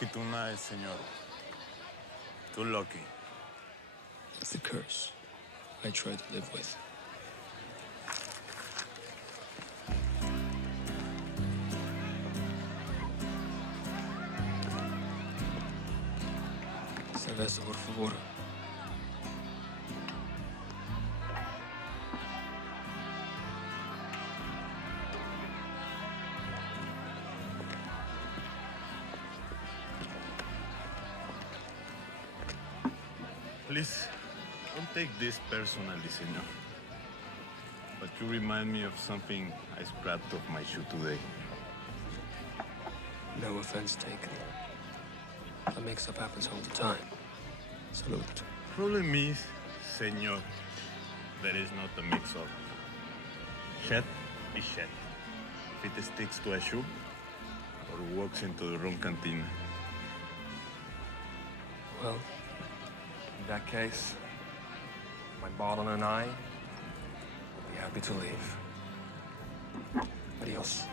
lucky tonight, senor. Too lucky. It's the curse I try to live with. Cerveza, por favor. Please, don't take this personally, senor. But you remind me of something I scrapped off my shoe today. No offense taken. A mix-up happens all the time. Salute. Problem is, senor, there is not a mix-up. Shed is shed. If it sticks to a shoe, or walks into the wrong cantina. Well, in that case, my bottle and I will be happy to leave. Adios.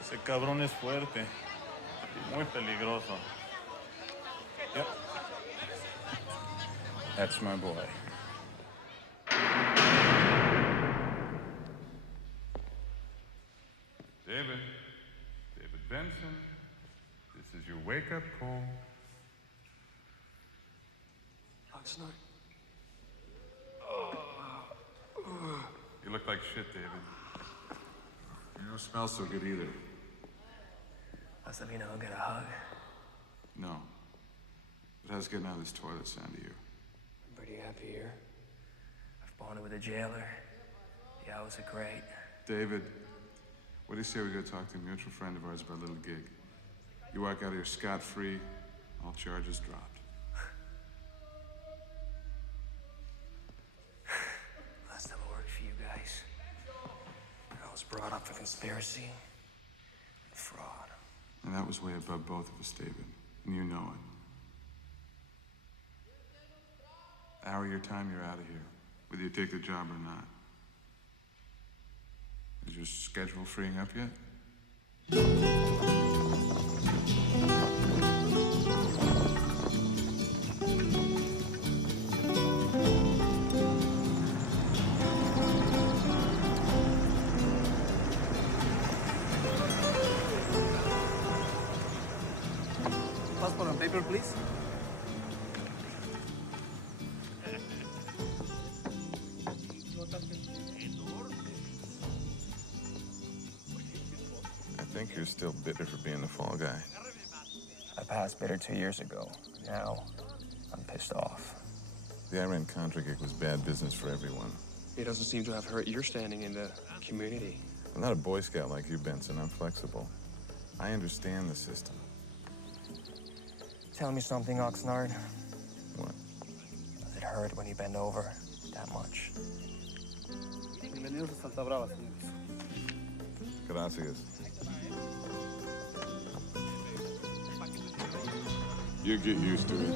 Ese cabrón es fuerte y muy peligroso. Yep. That's my boy. David Benson, this is your wake-up call. Last night. You look like shit, David. You don't smell so good either. Must let me know I'll get a hug. No. But how's getting out of this toilet sound to you? I'm pretty happy here. I've bonded with a jailer. The hours are great. David, what do you say we go talk to a mutual friend of ours about a little gig? You walk out of here scot-free, all charges dropped. Last time I worked for you guys, I was brought up for conspiracy and fraud. And that was way above both of us, David. And you know it. Hour of your time, you're out of here. Whether you take the job or not. Is your schedule freeing up yet? Paper, please. I think you're still bitter for being the fall guy. I passed bitter 2 years ago. Now, I'm pissed off. The Iran-Contra gig was bad business for everyone. It doesn't seem to have hurt your standing in the community. I'm not a Boy Scout like you, Benson. I'm flexible. I understand the system. Tell me something, Oxnard. What? Does it hurt when you bend over that much? Bienvenidos a Santa Brava, señores. Gracias. You get used to it.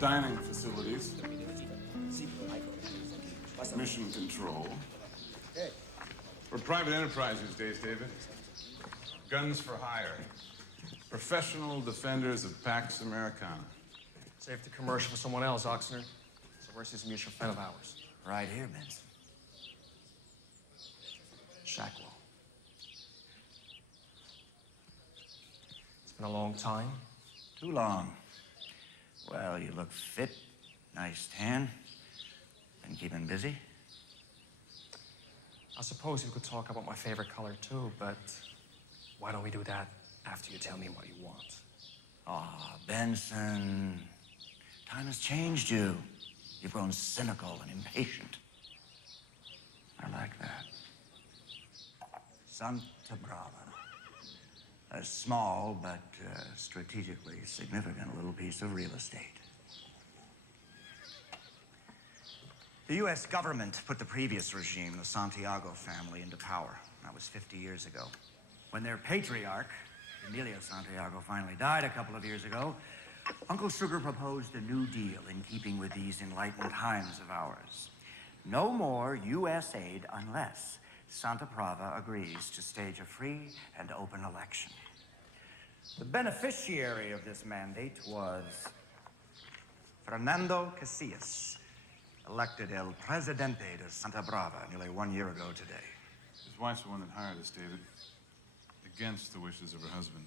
Dining facilities. Mission control. We're private enterprise these days, David. Guns for hire. Professional defenders of Pax Americana. Save the commercial for someone else, Oxnard. So where's this mutual friend of ours? Right here, Benson. Shackwell. It's been a long time. Too long. Well, you look fit. Nice tan. Been keeping busy? I suppose we could talk about my favorite color too, but why don't we do that after you tell me what you want? Ah, Benson. Time has changed you. You've grown cynical and impatient. I like that. Santa Brava. A small but strategically significant little piece of real estate. The U.S. government put the previous regime, the Santiago family, into power. That was 50 years ago. When their patriarch, Emilio Santiago, finally died a couple of years ago, Uncle Sugar proposed a new deal in keeping with these enlightened times of ours. No more U.S. aid unless Santa Brava agrees to stage a free and open election. The beneficiary of this mandate was Fernando Casillas, elected El Presidente de Santa Brava nearly 1 year ago today. His wife's the one that hired us, David. Against the wishes of her husband.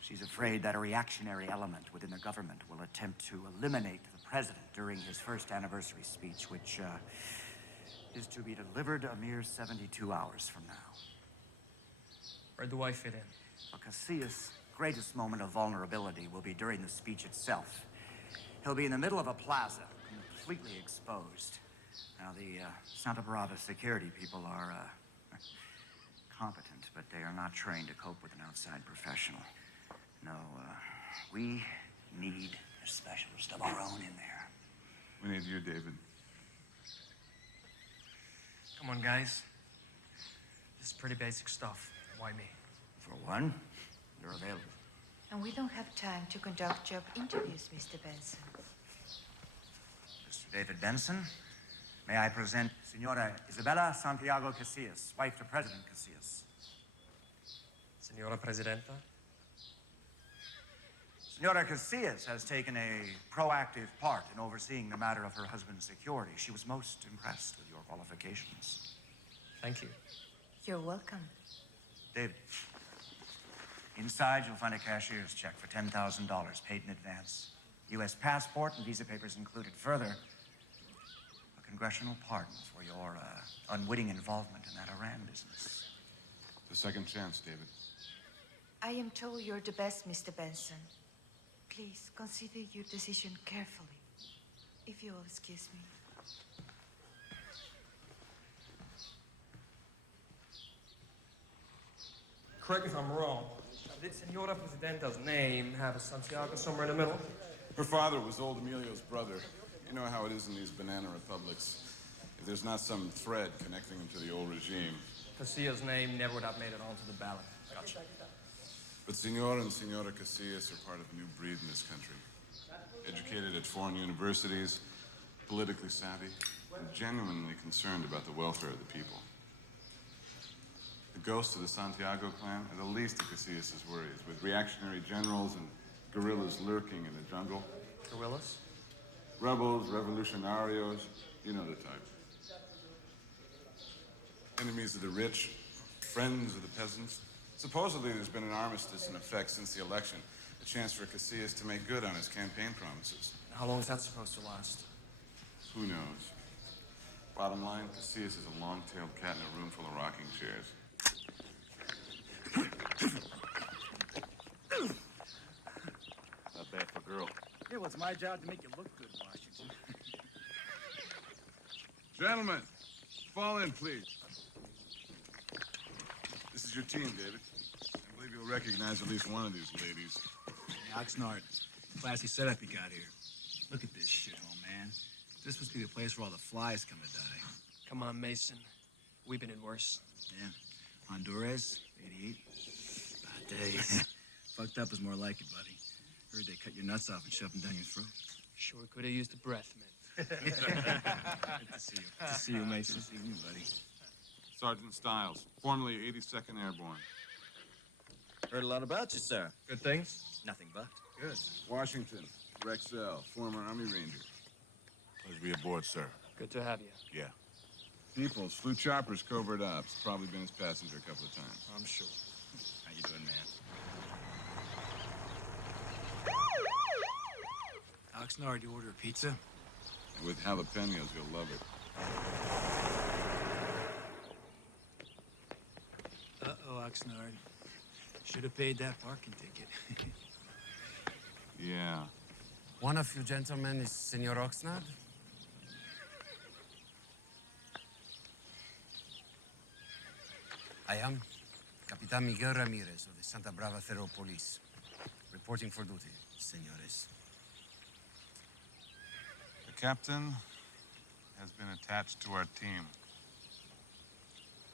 She's afraid that a reactionary element within the government will attempt to eliminate the president during his first anniversary speech, which is to be delivered a mere 72 hours from now. Where do I fit in? Well, Casillas' greatest moment of vulnerability will be during the speech itself. He'll be in the middle of a plaza, completely exposed. Now, the Santa Brava security people are competent, but they are not trained to cope with an outside professional. No, we need a specialist of our own in there. We need you, David. Come on, guys. This is pretty basic stuff. Why me? For one, you're available. And we don't have time to conduct job interviews, Mr. Benson. Mr. David Benson, may I present Senora Isabella Santiago Casillas, wife to President Casillas. Senora Presidenta? Senora Casillas has taken a proactive part in overseeing the matter of her husband's security. She was most impressed with your qualifications. Thank you. You're welcome. David, inside you'll find a cashier's check for $10,000 paid in advance. U.S. passport and visa papers included. Further, a congressional pardon for your unwitting involvement in that Iran business. The second chance, David. I am told you're the best, Mr. Benson. Please consider your decision carefully, if you will excuse me. Correct me if I'm wrong. Did Senora Presidenta's name have a Santiago somewhere in the middle? Her father was old Emilio's brother. You know how it is in these banana republics. If there's not some thread connecting them to the old regime. Casillas' name never would have made it onto the ballot. Gotcha. But Senor and Senora Casillas are part of a new breed in this country. Educated at foreign universities, politically savvy, and genuinely concerned about the welfare of the people. The ghosts of the Santiago clan are the least of Casillas' worries, with reactionary generals and guerrillas lurking in the jungle. Gorillas? Rebels, revolucionarios, you know the type. Enemies of the rich, friends of the peasants. Supposedly there's been an armistice in effect since the election, a chance for Casillas to make good on his campaign promises. How long is that supposed to last? Who knows? Bottom line, Casillas is a long-tailed cat in a room full of rocking chairs. Not bad for a girl. Yeah, well, it's my job to make you look good, Washington. Gentlemen, fall in, please. This is your team, David. I believe you'll recognize at least one of these ladies. Hey, Oxnard, classy setup you got here. Look at this shithole, man. This must be the place where all the flies come to die. Come on, Mason. We've been in worse. Yeah. Honduras, 88. Bad days. Fucked up is more like it, buddy. Heard they cut your nuts off and shoved them down your throat. Sure could have used a breath, man. Good to see you. Good to see you, Mason. Good to see you, buddy. Sergeant Stiles, formerly 82nd Airborne. Heard a lot about you, sir. Good things? Nothing but. Good. Washington, Rexell, former Army Ranger. Pleasure to be aboard, sir. Good to have you. Yeah. Peoples, flew choppers, covert ops. Probably been his passenger a couple of times. I'm sure. How you doing, man? Oxnard, you order a pizza? And with jalapenos, you'll love it. Uh-oh, Oxnard. Should have paid that parking ticket. Yeah. One of you gentlemen is Senor Oxnard? I am Capitan Miguel Ramirez of the Santa Brava Federal Police. Reporting for duty, senores. The captain has been attached to our team.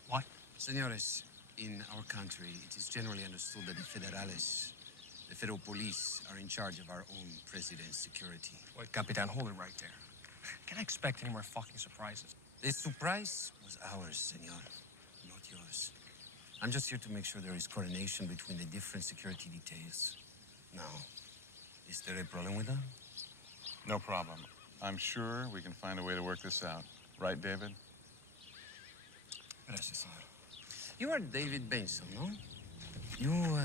What? Senores, in our country, it is generally understood that the Federales, the federal police, are in charge of our own president's security. Wait, Capitan, hold it right there. Can I expect any more fucking surprises? The surprise was ours, senor, not yours. I'm just here to make sure there is coordination between the different security details. Now, is there a problem with that? No problem. I'm sure we can find a way to work this out. Right, David? Gracias, senor. You are David Benson, no? You,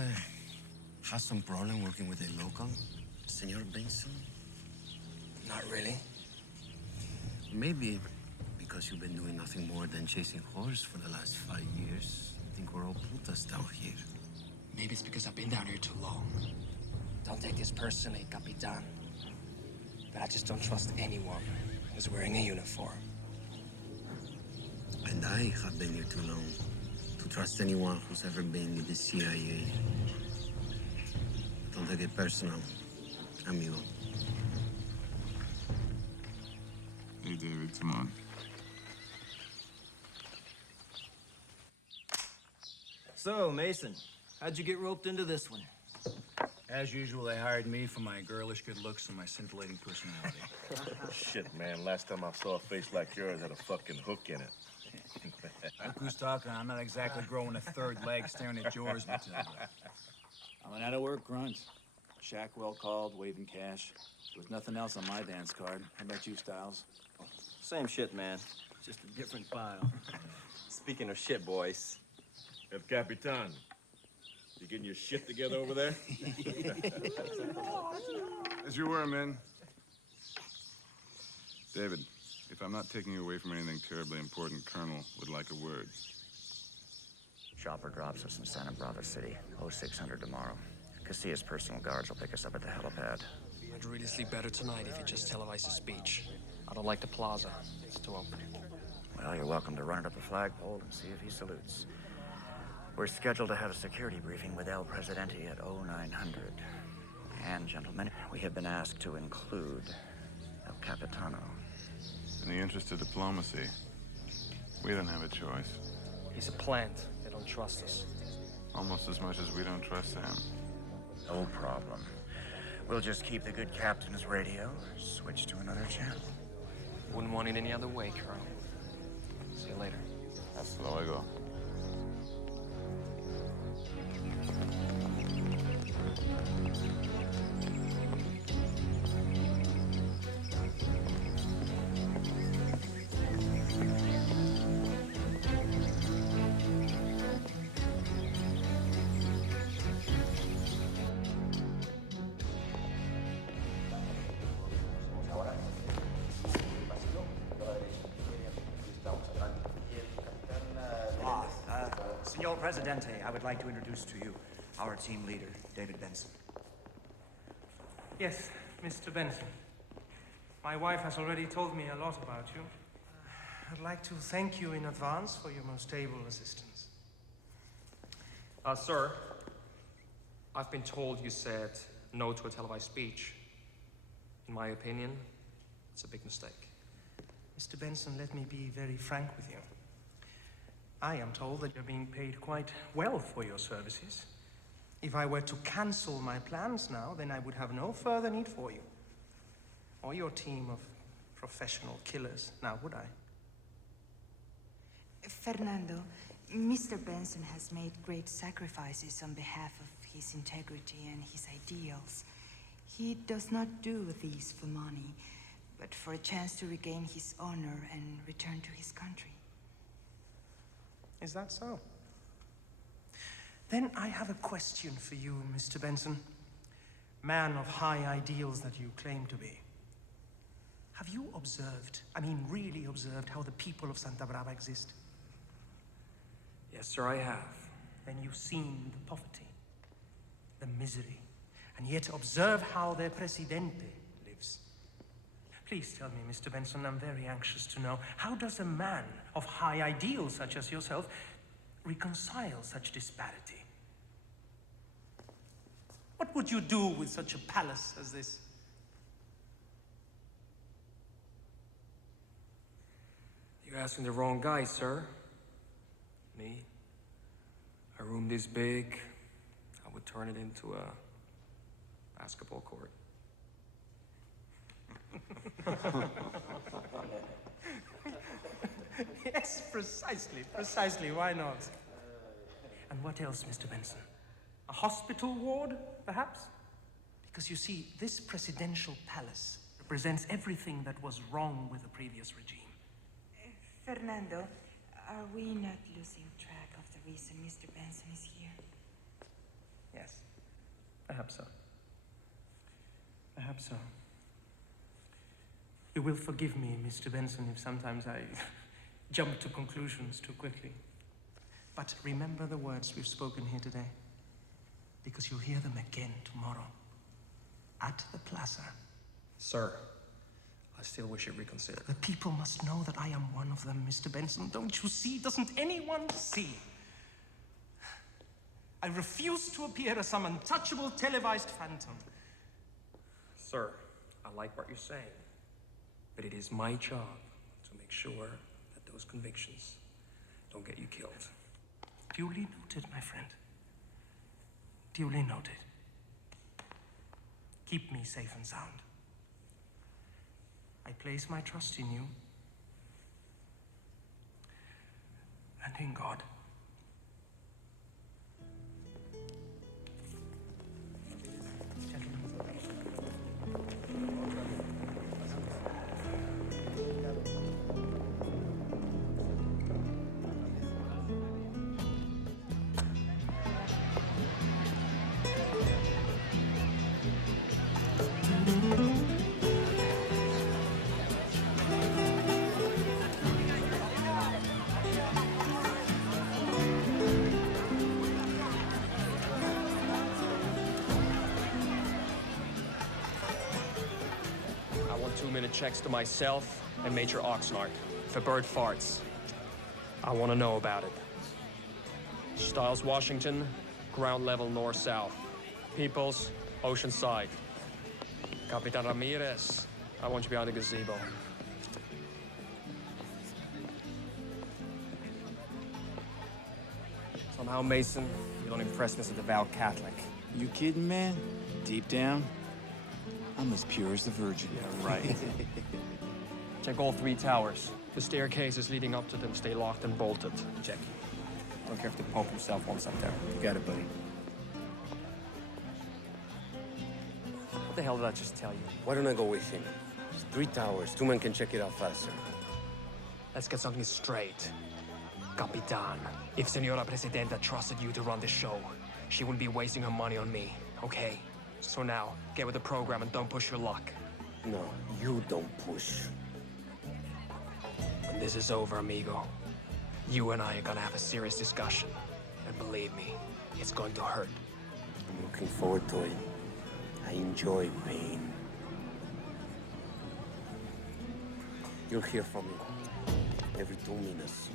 have some problem working with a local, Senor Benson? Not really. Maybe because you've been doing nothing more than chasing horse for the last 5 years. I think we're all putas down here. Maybe it's because I've been down here too long. Don't take this personally, Capitan. But I just don't trust anyone who's wearing a uniform. And I have been here too long to trust anyone who's ever been with the CIA. Don't take it personal, amigo. Hey, David, come on. So, Mason, how'd you get roped into this one? As usual, they hired me for my girlish good looks and my scintillating personality. Shit, man. Last time I saw a face like yours had a fucking hook in it. Look who's talking. I'm not exactly growing a third leg staring at yours, Matilda. I'm an out-of-work grunt. Shack well called, waving cash. With nothing else on my dance card. How about you, Styles? Same shit, man. Just a different file. Speaking of shit, boys. El Capitan, you getting your shit together over there? As you were, men. David, if I'm not taking you away from anything terribly important, Colonel would like a word. Chopper drops us in Santa Brava City, 0600 tomorrow. Casillas' personal guards will pick us up at the helipad. I'd really sleep better tonight if you just televise the speech. I don't like the plaza. It's too open. Well, you're welcome to run it up the flagpole and see if he salutes. We're scheduled to have a security briefing with El Presidente at 0900. And, gentlemen, we have been asked to include El Capitano. In the interest of diplomacy, we don't have a choice. He's a plant. They don't trust us. Almost as much as we don't trust them. No problem. We'll just keep the good captain's radio, switch to another channel. Wouldn't want it any other way, Colonel. See you later. Hasta luego. Senor Presidente, I would like to introduce to you our team leader, David Benson. Yes, Mr. Benson. My wife has already told me a lot about you. I'd like to thank you in advance for your most able assistance. Sir, I've been told you said no to a televised speech. In my opinion, it's a big mistake. Mr. Benson, let me be very frank with you. I am told that you're being paid quite well for your services. If I were to cancel my plans now, then I would have no further need for you. Or your team of professional killers, now would I? Fernando, Mr. Benson has made great sacrifices on behalf of his integrity and his ideals. He does not do these for money, but for a chance to regain his honor and return to his country. Is that so? Then I have a question for you, Mr. Benson. Man of high ideals that you claim to be. Have you observed, really observed, how the people of Santa Brava exist? Yes, sir, I have. Then you've seen the poverty, the misery, and yet observe how their presidente lives. Please tell me, Mr. Benson, I'm very anxious to know, how does a man of high ideals such as yourself reconcile such disparity? What would you do with such a palace as this? You're asking the wrong guy, sir. Me? A room this big, I would turn it into a basketball court. Yes, precisely, why not? And what else, Mr. Benson? A hospital ward, perhaps? Because you see, this presidential palace represents everything that was wrong with the previous regime. Fernando, are we not losing track of the reason Mr. Benson is here? Yes, perhaps so. Perhaps so. You will forgive me, Mr. Benson, if sometimes I jump to conclusions too quickly. But remember the words we've spoken here today, because you'll hear them again tomorrow at the plaza. Sir, I still wish you'd reconsider. The people must know that I am one of them, Mr. Benson. Don't you see? Doesn't anyone see? I refuse to appear as some untouchable televised phantom. Sir, I like what you're saying, but it is my job to make sure that those convictions don't get you killed. Duly noted, my friend. Duly noted. Keep me safe and sound. I place my trust in you and in God. I want 2-minute checks to myself and Major Oxnard. If a bird farts, I want to know about it. Stiles, Washington, ground level north-south. Peoples, Oceanside. Capitan Ramirez, I want you behind the gazebo. Somehow, Mason, you don't impress me as a devout Catholic. You kidding, man? Deep down, I'm as pure as the Virgin. Yeah, right. Check all 3 towers. The staircases leading up to them stay locked and bolted. Check. Don't care if the Pope himself wants up there. You got it, buddy. What the hell did I just tell you? Why don't I go with him? It's 3 towers. 2 men can check it out faster. Let's get something straight. Capitan, if Senora Presidenta trusted you to run this show, she wouldn't be wasting her money on me, okay? So now, get with the program and don't push your luck. No, you don't push. When this is over, amigo, you and I are gonna have a serious discussion. And believe me, it's going to hurt. I'm looking forward to it. I enjoy pain. You'll hear from me every 2 minutes.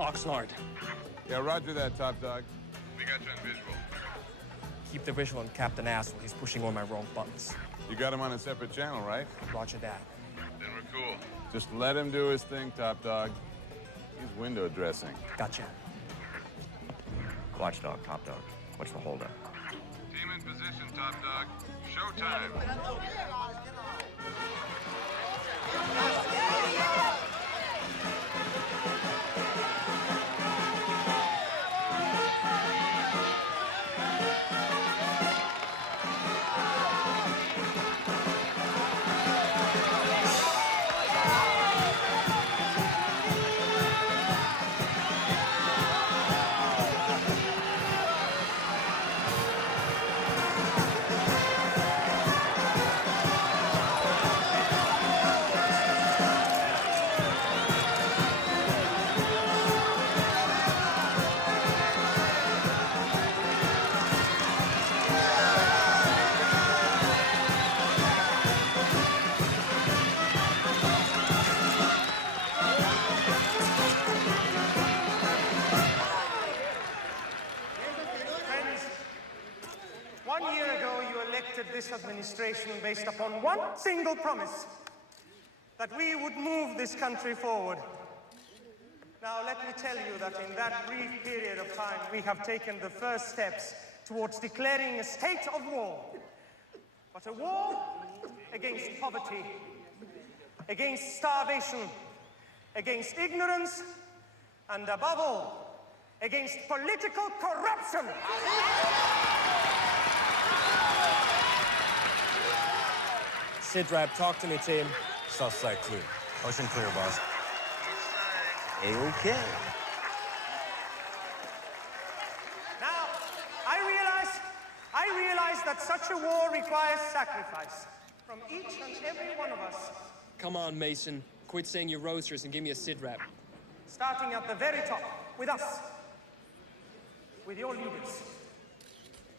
Oxnard, Yeah, roger that, Top Dog. We got you on visual. keep the visual on Captain Asshole. He's pushing all my wrong buttons. You got him on a separate channel, right? Roger that. Then we're cool. Just let him do his thing, Top Dog. He's window dressing. Gotcha. Watchdog, Top Dog. What's the holdup? Team in position, Top Dog. Showtime. Friends, 1 year ago you elected this administration based upon one single promise, that we would move this country forward. Now let me tell you that in that brief period of time we have taken the first steps towards declaring a state of war. But a war against poverty, against starvation, against ignorance, and above all, against political corruption. Sidrap, talk to me, team. South side clear. Ocean clear, boss. A-okay. Now, I realize that such a war requires sacrifice from each and every one of us, Come on, Mason. Quit saying your roasters and give me a Sidrap. starting at the very top, with us, with your leaders,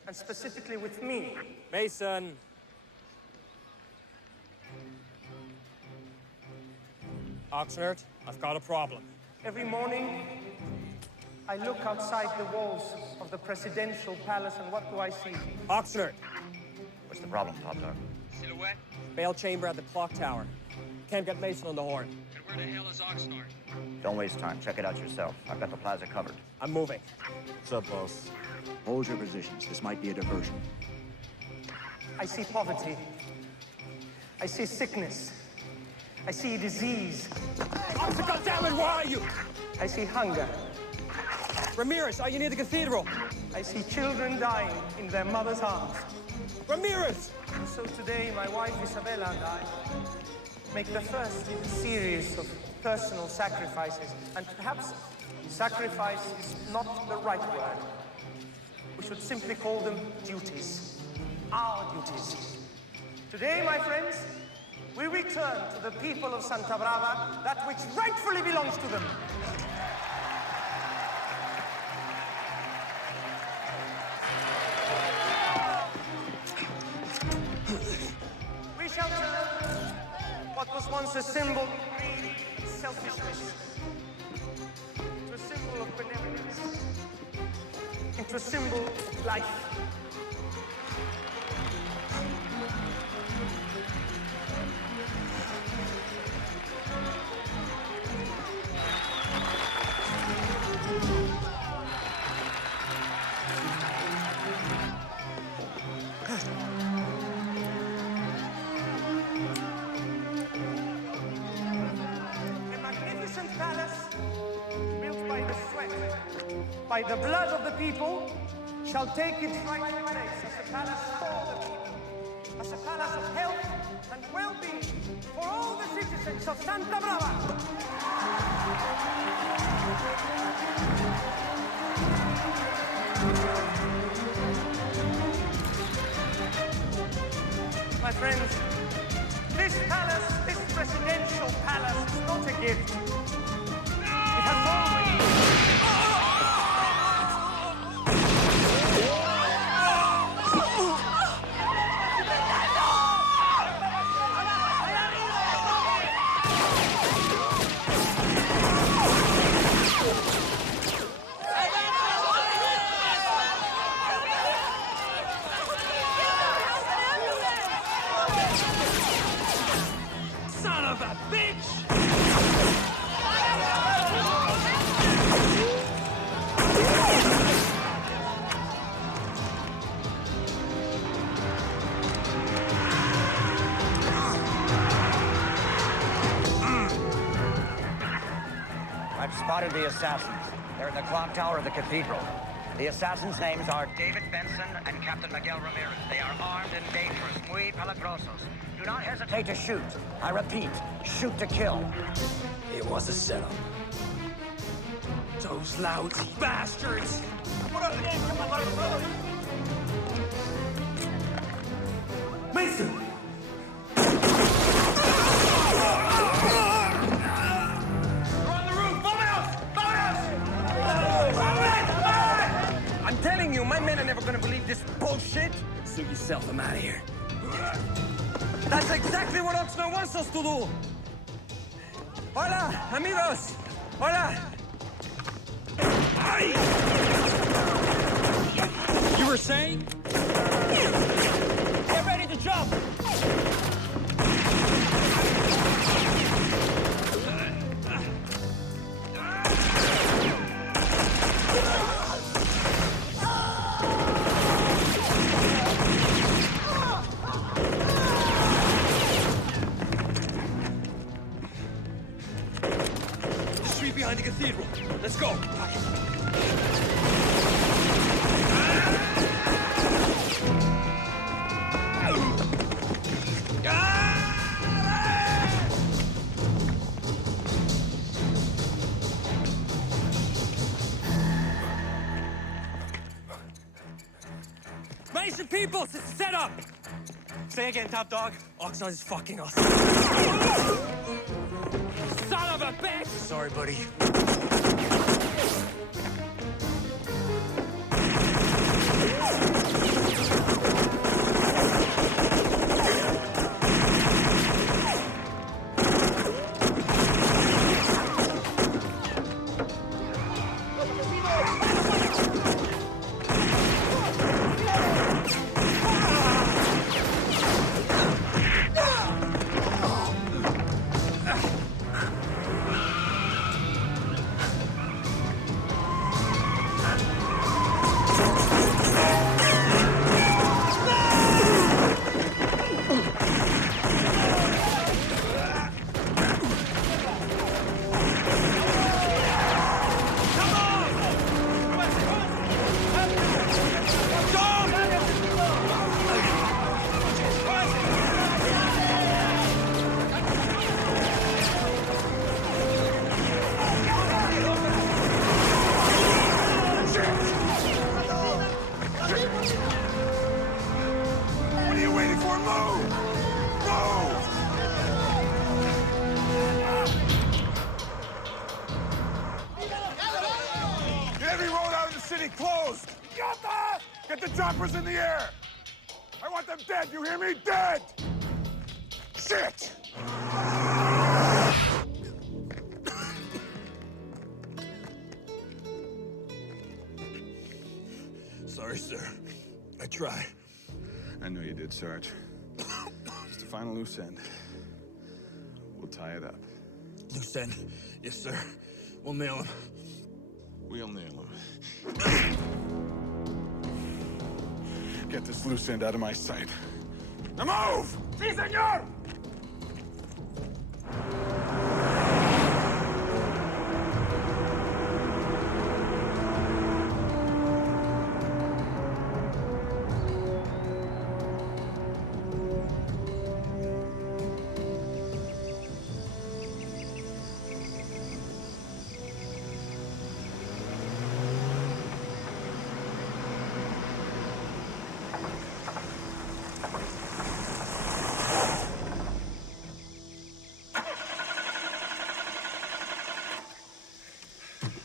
and specifically with me. Mason! Oxnard, I've got a problem. Every morning, I look outside the walls of the presidential palace, and what do I see? Oxnard! What's the problem, Top Dog? Silhouette? Bail chamber at the clock tower. Can't get Mason on the horn. And where the hell is Oxnard? Don't waste time. Check it out yourself. I've got the plaza covered. I'm moving. What's up, boss? Hold your positions. This might be a diversion. I see poverty. I see sickness. I see disease. Officer, goddammit, where are you? I see hunger. Ramirez, are you near the cathedral? I see children dying in their mother's arms. Ramirez! And so today, my wife Isabella and I make the first in a series of personal sacrifices. And perhaps sacrifice is not the right word. We should simply call them duties. Our duties. Today, my friends, we return to the people of Santa Brava that which rightfully belongs to them. We shall turn what was once a symbol of greed and selfishness into a symbol of benevolence, into a symbol of life. by the blood of the people, shall take its rightful place as a palace for the people, as a palace of health and well-being for all the citizens of Santa Brava. My friends, this palace, this presidential palace, is not a gift. It has always... Son of a bitch! I've spotted the assassins. They're in the clock tower of the cathedral. The assassins' names are David Benson and Captain Miguel Ramirez. They are armed and dangerous, muy peligrosos. Do not hesitate to shoot. I repeat, shoot to kill. It was a setup. Those lousy bastards! What are the names? Come on, brother. Mason! I'm telling you, my men are never gonna believe this bullshit. Suit yourself, I'm out of here. That's exactly what Oxnard wants us to do. Hola, amigos. Hola. You were saying? Get ready to jump. Street behind the cathedral. Let's go. Mason Peoples, it's set up. Say again, top dog. Oxnard is fucking us. Son of a bitch! Sorry, buddy. What are you waiting for? Move! Move! Get every road out of the city closed! Get the choppers in the air! I want them dead, you hear me? Dead! Shit! Sorry, sir. I tried. I know you did, Sarge. Just a final loose end. We'll tie it up. Loose end. Yes, sir. We'll nail him. We'll nail him. Get this loose end out of my sight. Now move! Sí, señor!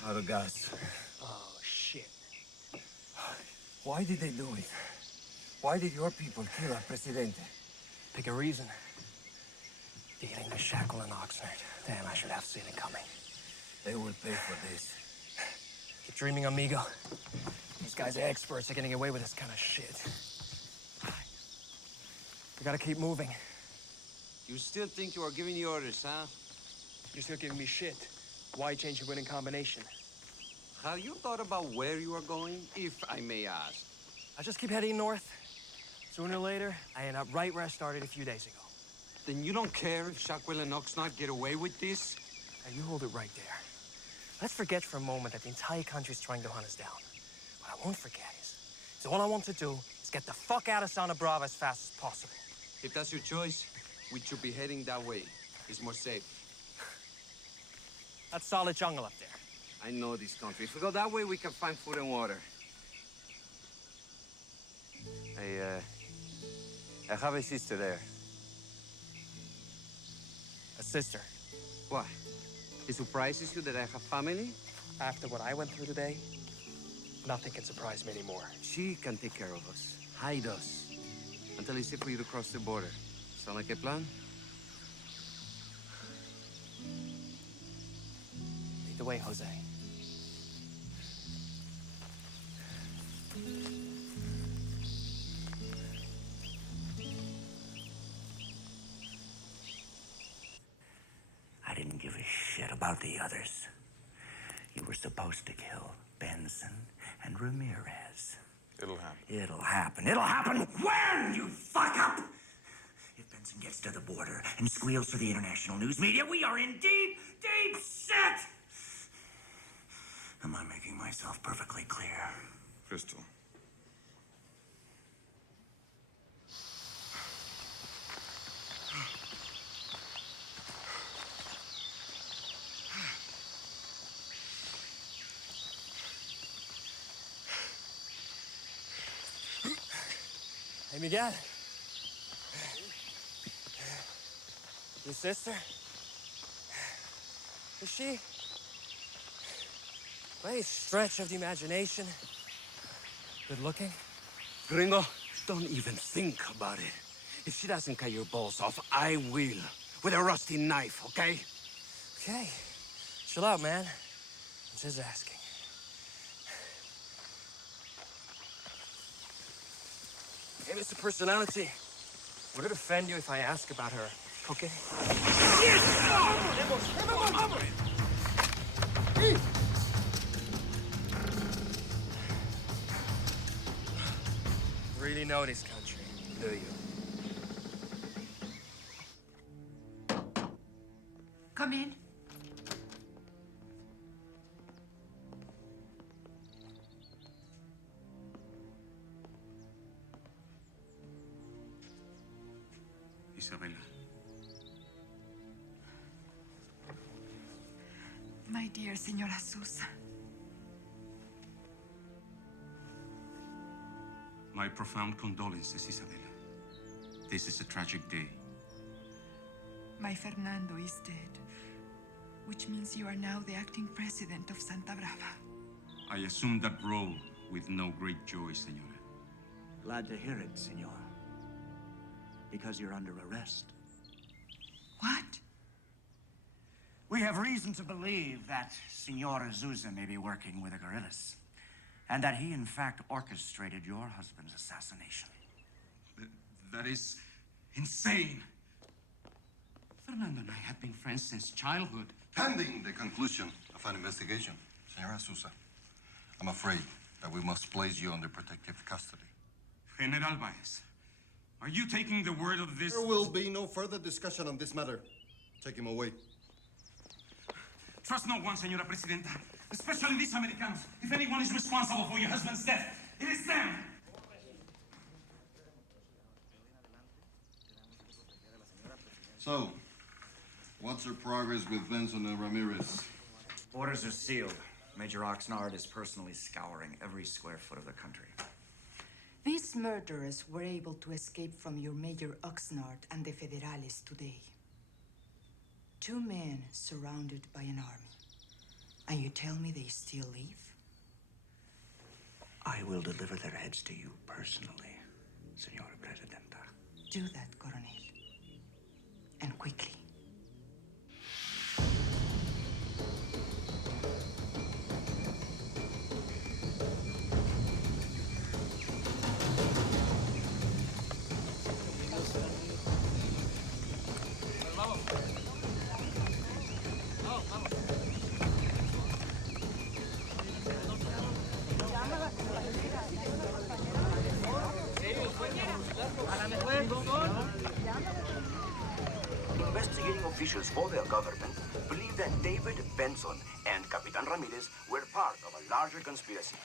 Out of gas. Oh, shit. Why did they do it? Why did your people kill our presidente? Pick a reason. Dealing with Shackle and Oxnard. Damn, I should have seen it coming. They will pay for this. Keep dreaming, amigo. These guys are experts at getting away with this kind of shit. We gotta keep moving. You still think you are giving the orders, huh? You're still giving me shit. Why change your winning combination? Have you thought about where you are going, if I may ask? I just keep heading north. Sooner or later, I end up right where I started a few days ago. Then you don't care if Shackwell and Oxnard get away with this? Now, you hold it right there. Let's forget for a moment that the entire country's trying to hunt us down. What I won't forget is all I want to do is get the fuck out of Santa Brava as fast as possible. If that's your choice, we should be heading that way. It's more safe. That's solid jungle up there. I know this country. If we go that way, we can find food and water. I have a sister there. A sister? What? It surprises you that I have family? After what I went through today, nothing can surprise me anymore. She can take care of us, hide us, until it's safe for you to cross the border. Sound like a plan? Lead the way, Jose. I didn't give a shit about the others. You were supposed to kill Benson and Ramirez. It'll happen. It'll happen. It'll happen when, you fuck up! If Benson gets to the border and squeals for the international news media, we are in deep, deep shit! Am I making myself perfectly clear? Crystal. Hey, Miguel. Your sister? Is she, by a stretch of the imagination, good looking? Gringo, don't even think about it. If she doesn't cut your balls off, I will. With a rusty knife, okay? Okay. Chill out, man. I'm just asking. Hey, Mr. Personality. Would it offend you if I ask about her cooking? Really know this country, do you? Come in. Isabella. My dear Senora Sousa. My profound condolences, Isabella. This is a tragic day. My Fernando is dead, which means you are now the acting president of Santa Brava. I assume that role with no great joy, Senora. Glad to hear it, senor. Because you're under arrest. What? We have reason to believe that Senor Azusa may be working with the guerrillas, and that he, in fact, orchestrated your husband's assassination. That is insane. Fernando and I have been friends since childhood. Pending the conclusion of an investigation, Senora Sousa, I'm afraid that we must place you under protective custody. General Baez, are you taking the word of this? There will be no further discussion on this matter. Take him away. Trust no one, Senora Presidenta. Especially these Americanos. If anyone is responsible for your husband's death, it is them! So, what's your progress with Benson and Ramirez? Orders are sealed. Major Oxnard is personally scouring every square foot of the country. These murderers were able to escape from your Major Oxnard and the Federales today. 2 men surrounded by an army. And you tell me they still leave? I will deliver their heads to you personally, Senora Presidenta. Do that, Coronel. And quickly. Investigating officials for their government believe that David Benson and Capitan Ramirez were part of a larger conspiracy.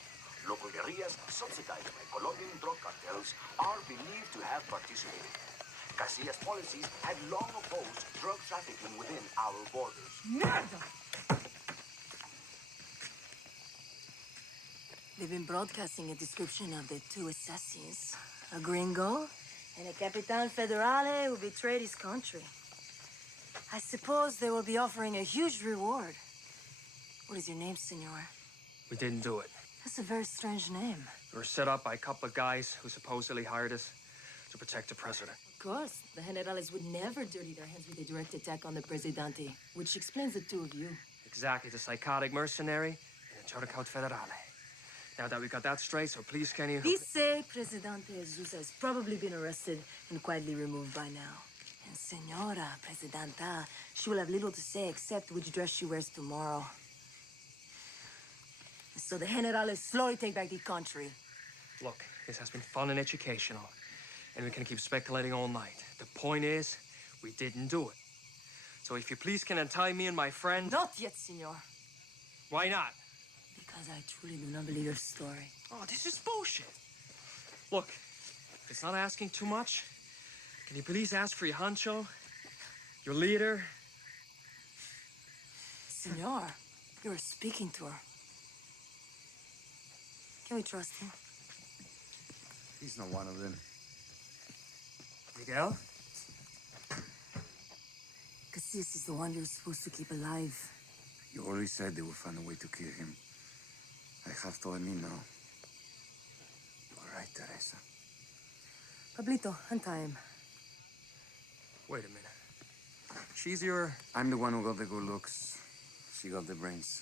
Local guerrillas subsidized by Colombian drug cartels are believed to have participated. Casillas' policies had long opposed drug trafficking within our borders. Murder! They've been broadcasting a description of the two assassins. A gringo and a Capitan Federale who betrayed his country. I suppose they will be offering a huge reward. What is your name, senor? We didn't do it. That's a very strange name. We were set up by a couple of guys who supposedly hired us to protect the president. Of course, the generales would never dirty their hands with a direct attack on the Presidente, which explains the two of you. Exactly, the psychotic mercenary and the Turcout Federale. Now that we got that straight, so please can you... Dice Presidente Jesus has probably been arrested and quietly removed by now. And Senora Presidenta, she will have little to say except which dress she wears tomorrow. So the generales slowly take back the country. Look, this has been fun and educational, and we can keep speculating all night. The point is, we didn't do it. So if you please can untie me and my friend... Not yet, senor. Why not? Because I truly do not believe your story. Oh, this is bullshit. Look, if it's not asking too much, can you please ask for your honcho, your leader? Senor, you were speaking to her. Can we trust him? He's not one of them. Miguel? Casillas is the one you're supposed to keep alive. You already said they would find a way to kill him. I have to admit now. You are right, Teresa. Pablito, untie him. Wait a minute. She's your... I'm the one who got the good looks. She got the brains.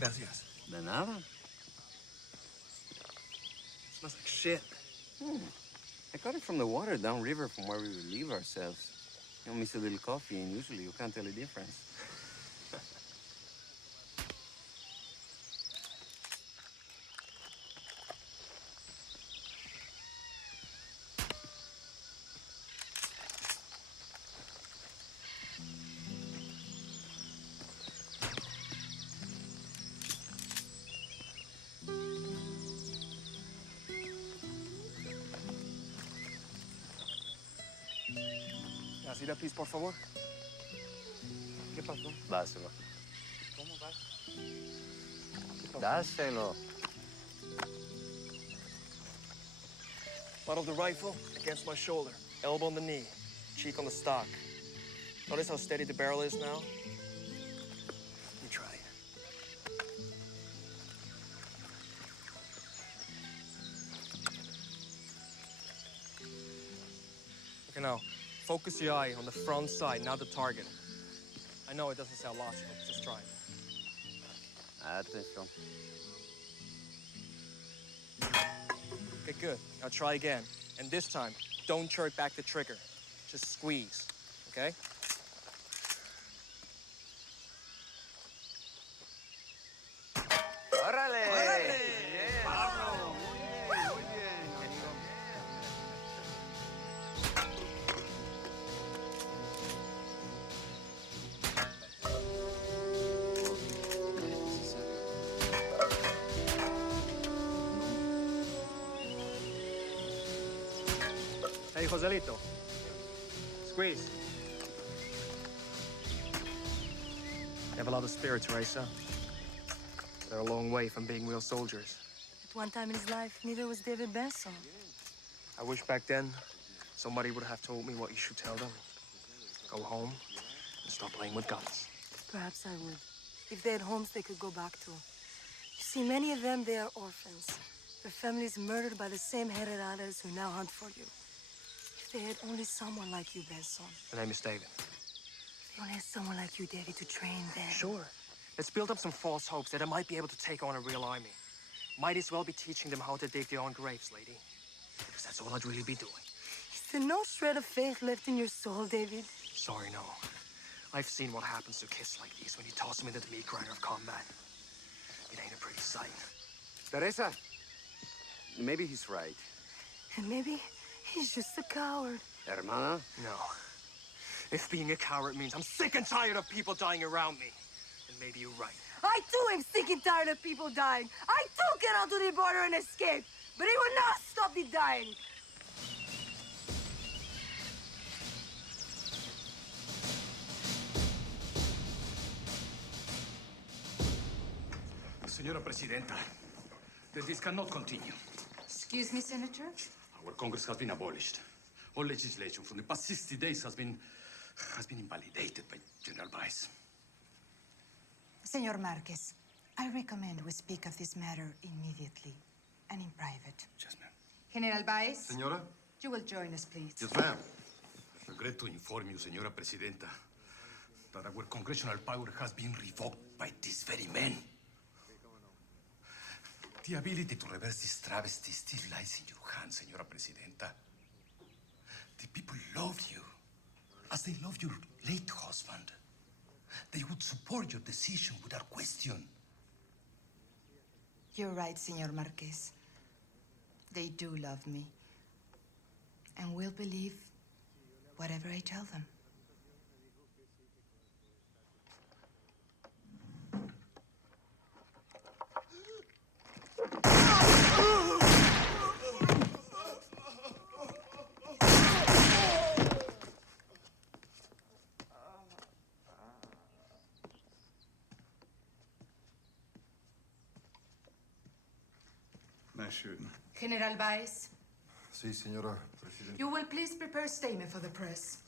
Gracias. De nada. Smells like shit. I got it from the water downriver from where we relieve ourselves. You know, miss a little coffee, and usually you can't tell the difference. Así please, por favor. ¿Qué pasó? Dáselo. ¿Cómo vas? Dáselo. Butt of the rifle against my shoulder, elbow on the knee, cheek on the stock. Notice how steady the barrel is now? Let me try it. Okay, now, focus your eye on the front side, not the target. I know it doesn't sound logical, but just try it. Atención. Okay, good. Now try again. And this time, don't jerk back the trigger. Just squeeze, okay? Joselito. Squeeze. You have a lot of spirit, Teresa. They're a long way from being real soldiers. At one time in his life, neither was David Benson. I wish back then somebody would have told me what you should tell them. Go home and stop playing with guns. Perhaps I would. If they had homes they could go back to. You see, many of them, they are orphans. Their families murdered by the same generales who now hunt for you. If they had only someone like you, Benson. The name is David. If they only had someone like you, David, to train them. Sure. Let's build up some false hopes that I might be able to take on a real army. Might as well be teaching them how to dig their own graves, lady. Because that's all I'd really be doing. Is there no shred of faith left in your soul, David? Sorry, no. I've seen what happens to kids like these when you toss them into the meat grinder of combat. It ain't a pretty sight. Teresa, maybe he's right. And maybe he's just a coward. Hermana? No. If being a coward means I'm sick and tired of people dying around me, then maybe you're right. I too am sick and tired of people dying. I too cannot to the border and escape, but it will not stop the dying. Señora Presidenta, this cannot continue. Excuse me, Senator? Our Congress has been abolished. All legislation from the past 60 days has been invalidated by General Vice. Senor Marquez, I recommend we speak of this matter immediately and in private. Yes, ma'am. General Baez, Senora? you will join us, please. Yes, ma'am. I regret to inform you, Señora Presidenta, that our congressional power has been revoked by these very men. The ability to reverse this travesty still lies in your hands, Señora Presidenta. The people love you, as they love your late husband. They would support your decision without question. You're right, Senor Marquez. They do love me. And will believe whatever I tell them. Nice shooting. General Baez, Sí, señora Presidenta. you will please prepare a statement for the press.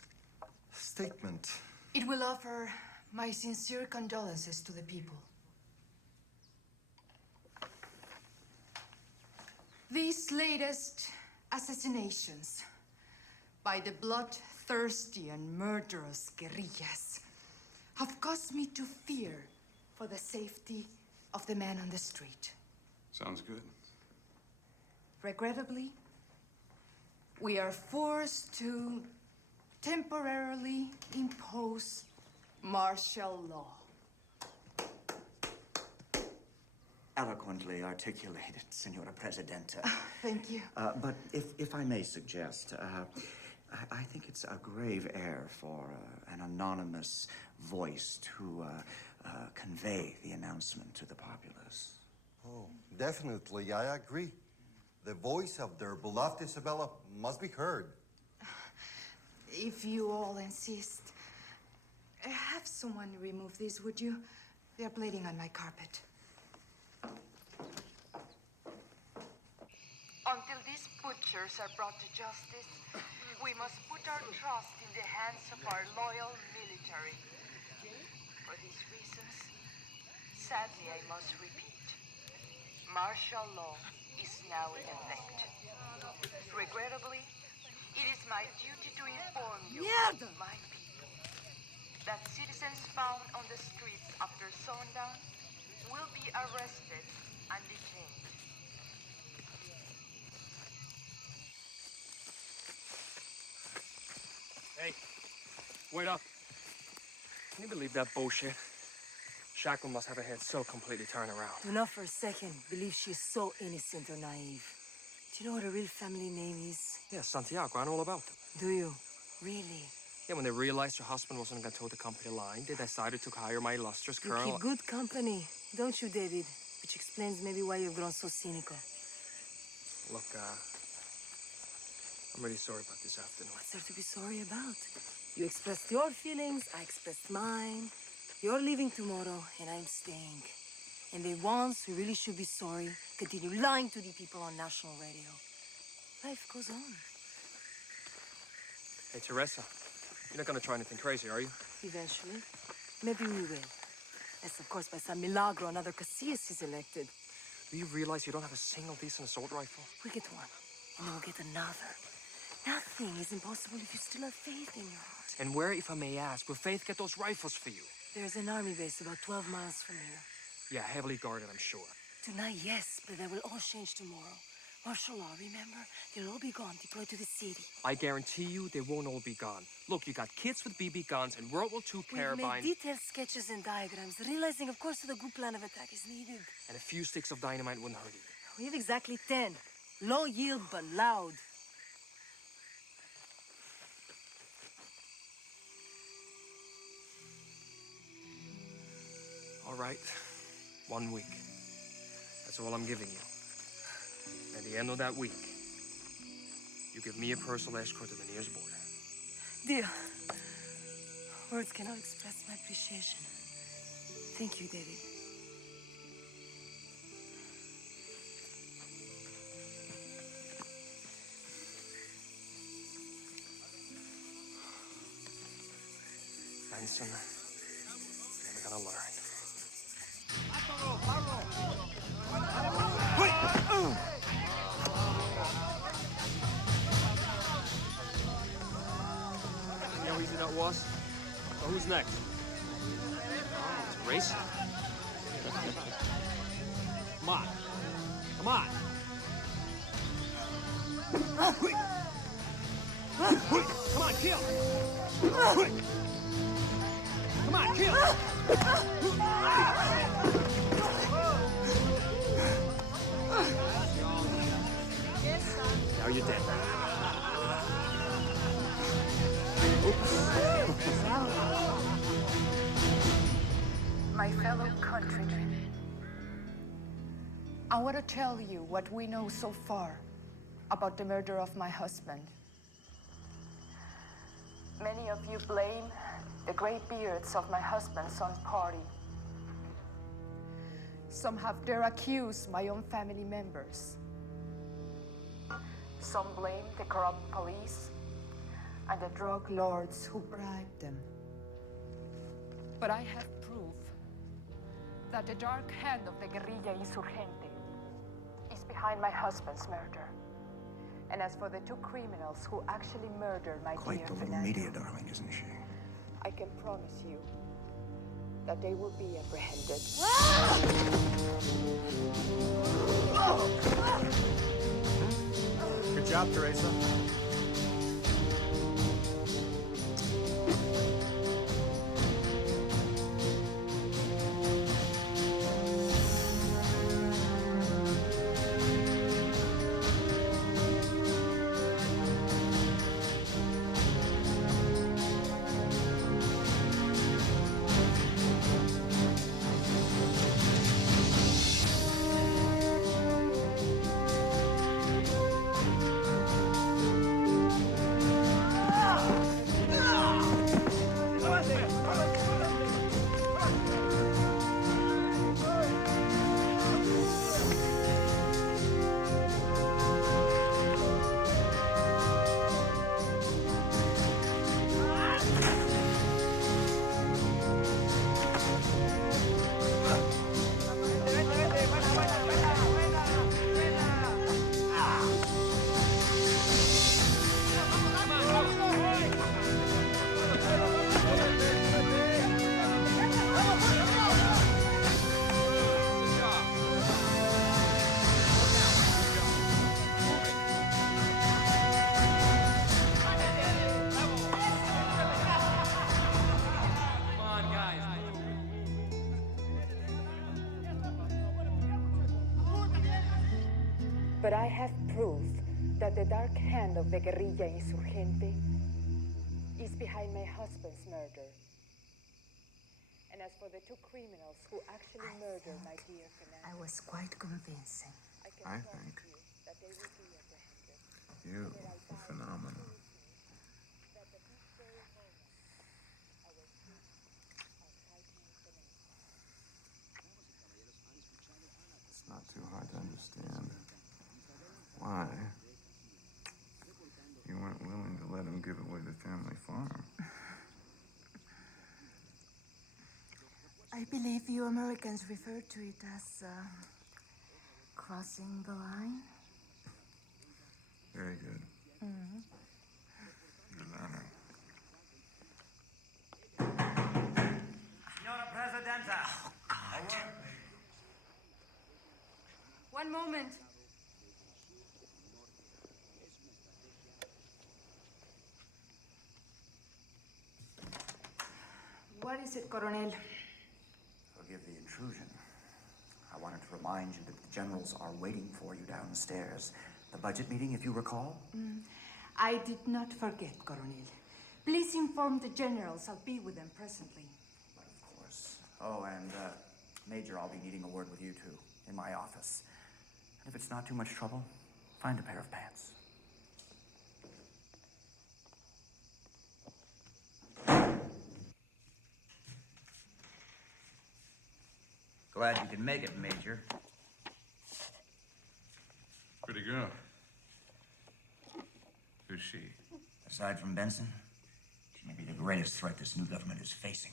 Statement. It will offer my sincere condolences to the people. These latest assassinations by the bloodthirsty and murderous guerrillas have caused me to fear for the safety of the man on the street. Sounds good. Regrettably, we are forced to temporarily impose martial law. Eloquently articulated, Senora Presidenta. Thank you. But if I may suggest, I think it's a grave error for an anonymous voice to convey the announcement to the populace. Oh, definitely, I agree. The voice of their beloved Isabella must be heard. If you all insist, have someone remove these, would you? They're bleeding on my carpet. Until these butchers are brought to justice, we must put our trust in the hands of our loyal military. For these reasons, sadly I must repeat, martial law is now in effect. Regrettably, it is my duty to inform you, my people, that citizens found on the streets after sundown will be arrested and detained. Hey, wait up. Can you believe that bullshit? Shackle must have her head so completely turned around. Do not for a second believe she is so innocent or naive. Do you know what her real family name is? Yeah, Santiago, I know all about them. Do you? Really? Yeah, when they realized her husband wasn't gonna toe the company line, they decided to hire my illustrious You colonel. keep good company, don't you, David? Which explains maybe why you've grown so cynical. Look, I'm really sorry about this afternoon. What's there to be sorry about? You expressed your feelings, I expressed mine. You're leaving tomorrow, and I'm staying. And the ones who really should be sorry continue lying to the people on national radio. Life goes on. Hey, Teresa, you're not gonna try anything crazy, are you? Eventually. Maybe we will. As of course, by some milagro, another Casillas is elected. Do you realize you don't have a single decent assault rifle? We get one, and then we'll get another. Nothing is impossible if you still have faith in your heart. And where, if I may ask, will Faith get those rifles for you? There's an army base about 12 miles from here. Yeah, heavily guarded, I'm sure. Tonight, yes, but that will all change tomorrow. Martial law, remember? They'll all be gone, deployed to the city. I guarantee you they won't all be gone. Look, you got kids with BB guns and World War II We've carabines. made detailed sketches and diagrams, realizing, of course, that a good plan of attack is needed. And a few sticks of dynamite wouldn't hurt either. We have exactly 10. Low yield, but loud. All right. 1 week. That's all I'm giving you. At the end of that week, you give me a personal escort to the nearest border. Deal. Words cannot express my appreciation. Thank you, David. Benson, never gonna learn. See how easy that was? So who's next? Oh, it's racing. Come on. Come on. Come on, kill. Come on, kill. Now you're dead. My fellow countrymen, I want to tell you what we know so far about the murder of my husband. Many of you blame the gray beards of my husband's son party. Some have dare accuse my own family members. Some blame the corrupt police and the drug lords who bribed them. But I have proof that the dark hand of the guerrilla insurgente is behind my husband's murder. And as for the two criminals who actually murdered my Quite dear the little Fernando, media darling, isn't she? I can promise you that they will be apprehended. Good job, Teresa. But I have proof that the dark hand of the guerrilla insurgente is behind my husband's murder. And as for the two criminals who actually murdered my dear Fernando, I was quite convincing. I can I promise think. you that they will be apprehended. You were phenomenal. It's not too hard to understand why you weren't willing to let him give away the family farm. I believe you Americans refer to it as crossing the line. Very good. Mm-hmm. You're learning. Senora Presidenta. Oh, God. One moment. What is it, Coronel? Forgive the intrusion. I wanted to remind you that the generals are waiting for you downstairs. The budget meeting, if you recall? I did not forget, Coronel. Please inform the generals I'll be with them presently. Of course. Oh, and, Major, I'll be needing a word with you, too, in my office. And if it's not too much trouble, find a pair of pants. Glad you can make it, Major. Pretty girl. Who's she? Aside from Benson, she may be the greatest threat this new government is facing.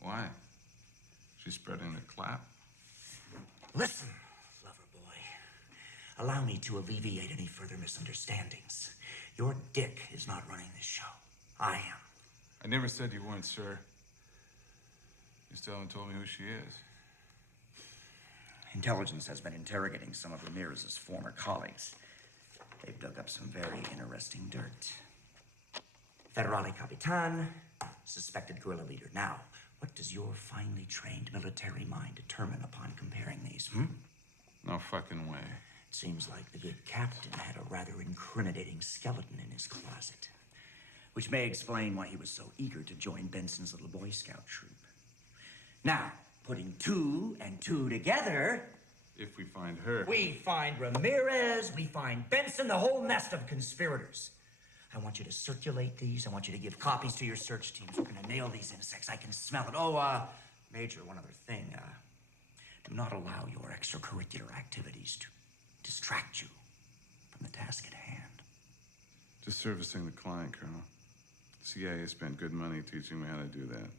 Why? She's spreading the clap. Listen, lover boy. Allow me to alleviate any further misunderstandings. Your dick is not running this show. I am. I never said you weren't, sir. You still haven't told me who she is. Intelligence has been interrogating some of Ramirez's former colleagues. They've dug up some very interesting dirt. Federale Capitan, suspected guerrilla leader. Now, what does your finely trained military mind determine upon comparing these, No fucking way. It seems like the good captain had a rather incriminating skeleton in his closet. Which may explain why he was so eager to join Benson's little Boy Scout troop. Now, putting 2 and 2 together... If we find her... We find Ramirez, we find Benson, the whole nest of conspirators. I want you to circulate these. I want you to give copies to your search teams. We're gonna nail these insects. I can smell it. Oh, Major, one other thing. Do not allow your extracurricular activities to distract you from the task at hand. Just servicing the client, Colonel. CIA spent good money teaching me how to do that.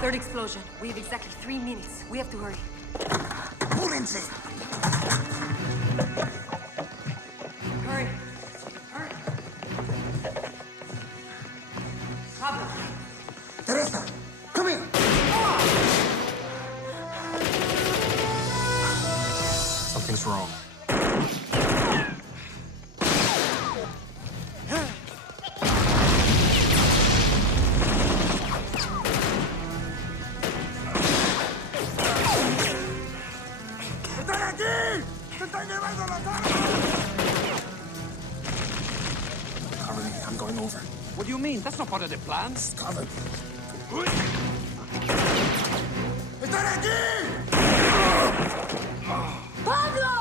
Third explosion. We have exactly 3 minutes. We have to hurry. Hurry. Hurry. Pablo. Teresa, come here. over. What do you mean? That's not part of the plan. It's covered. ¡Están aquí! Pablo!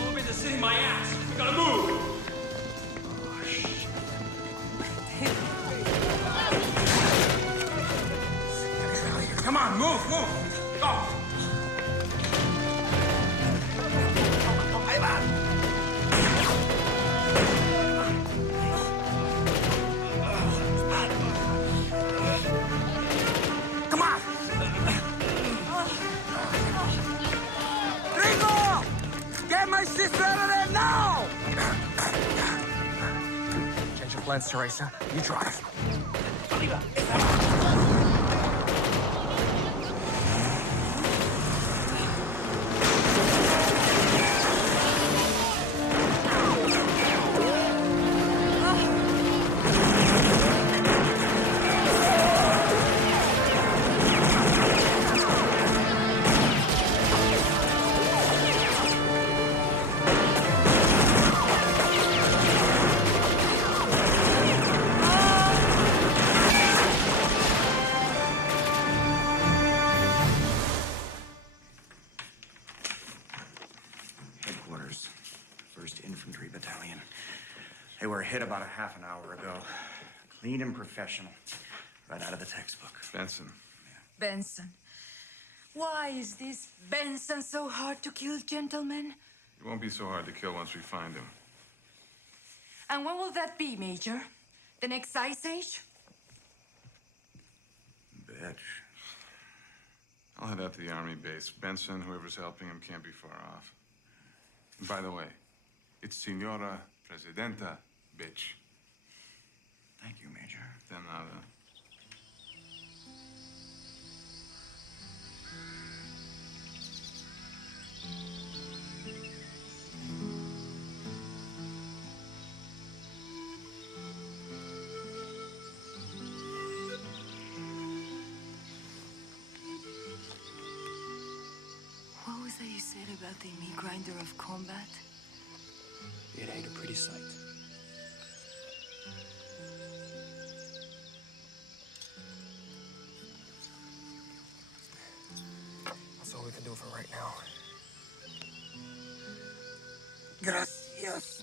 All been the city my ass. We gotta move. Come on, move, move! Go! Ahí va! Come on! Rico! Get my sister out of there now! Change of plans, Teresa. You drive. Headquarters, 1st Infantry Battalion. They were hit about a half an hour ago. Clean and professional. Right out of the textbook. Benson. Benson. Why is this Benson so hard to kill, gentlemen? It won't be so hard to kill once we find him. And when will that be, Major? The next Ice Age? Bitch. I'll head out to the army base. Benson, whoever's helping him, can't be far off. And by the way, it's Senora Presidenta, bitch. Thank you, Major. De nada. What was that you said about the meat grinder of combat? It ain't a pretty sight. That's all we can do for right now. Gracias,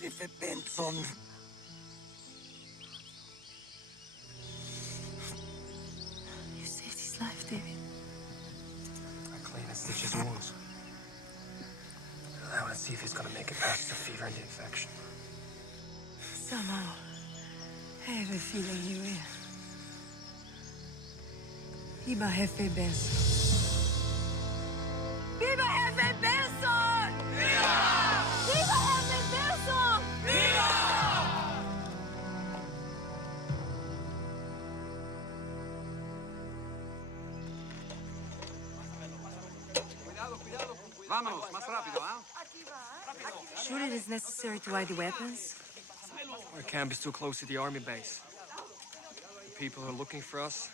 Jefe Benson. You saved his life, David. I clean and stitch his wounds. I want to see if he's gonna make it past the fever and the infection. Somehow, I have a feeling he will. Viva Jefe Benson. Viva Jefe Benson! Viva! Viva Jefe Benson! Viva! Vámonos, más rápido, ¿ah? Sure it is necessary to hide the weapons? Our camp is too close to the army base. The people who are looking for us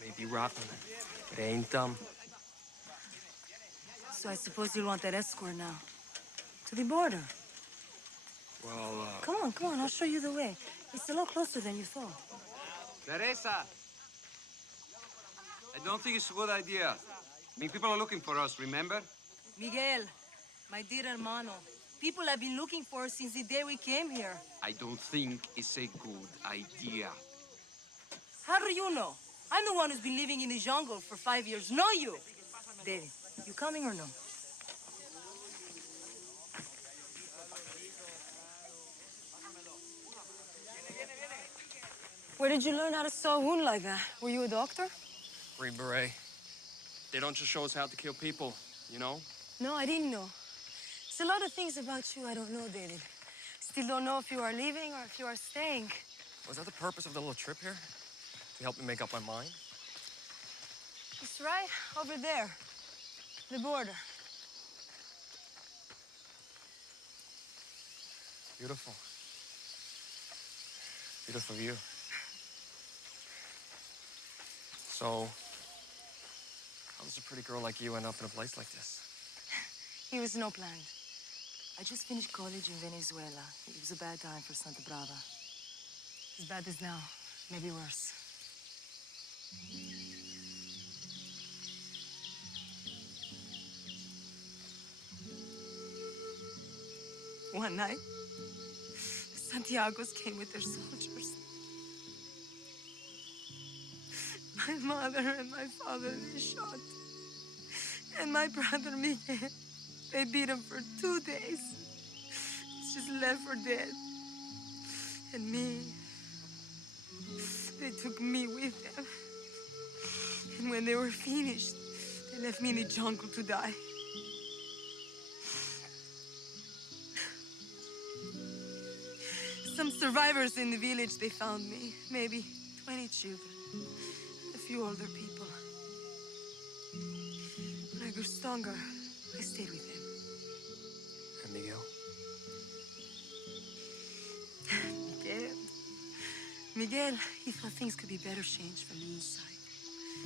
may be rotten, but they ain't dumb. So I suppose you'll want that escort now. To the border. Well, Come on, I'll show you the way. It's a lot closer than you thought. Teresa! I don't think it's a good idea. I mean, people are looking for us, remember? Miguel, my dear hermano, people have been looking for us since the day we came here. I don't think it's a good idea. How do you know? I'm the one who's been living in the jungle for 5 years, not you. David, you coming or no? Where did you learn how to sew a wound like that? Were you a doctor? Green Beret. They don't just show us how to kill people, you know? No, I didn't know. There's a lot of things about you I don't know, David. Still don't know if you are leaving or if you are staying. Was that the purpose of the little trip here? To help me make up my mind? It's right over there. The border. Beautiful. Beautiful view. So, how does a pretty girl like you end up in a place like this? It was no plan. I just finished college in Venezuela. It was a bad time for Santa Brava. As bad as now, maybe worse. One night, the Santiagos came with their soldiers. My mother and my father, they shot. And my brother, Miguel, they beat him for 2 days. He's just left for dead. And me, they took me with them. And when they were finished, they left me in the jungle to die. Some survivors in the village, they found me. Maybe 20 children. A few older people. When I grew stronger, I stayed with them. And Miguel? Miguel, he thought things could be better changed from the inside.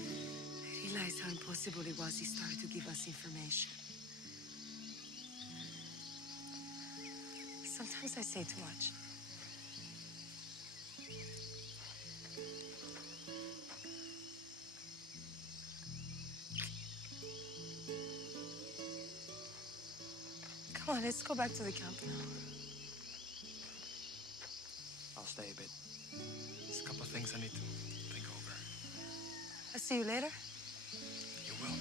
I realized how impossible it was. He started to give us information. Sometimes I say too much. Come on, let's go back to the camp now. I'll stay a bit. There's a couple of things I need to think over. I'll see you later. You will.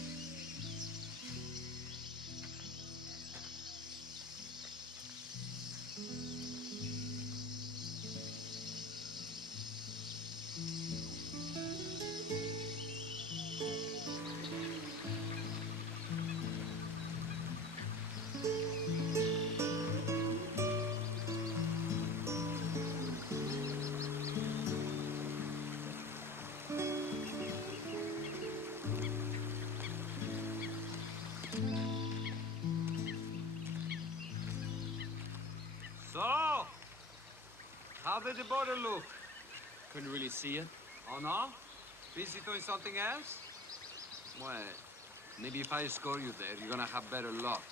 So, how did the border look? Couldn't really see it. Oh, no? Busy doing something else? Well, maybe if I escort you there, you're gonna have better luck.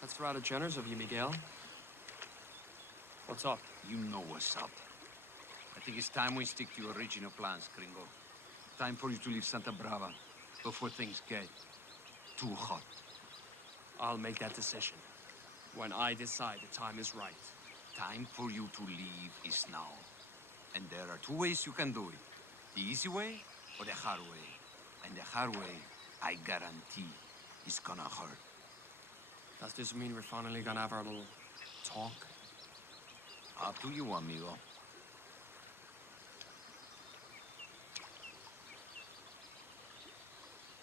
That's rather generous of you, Miguel. What's up? You know what's up. I think it's time we stick to your original plans, Gringo. Time for you to leave Santa Brava before things get too hot. I'll make that decision when I decide the time is right. Time for you to leave is now. And there are two ways you can do it. The easy way or the hard way. And the hard way, I guarantee, is gonna hurt. Does this mean we're finally gonna have our little talk? Up to you, amigo.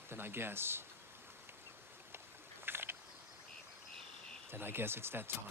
Then I guess it's that time.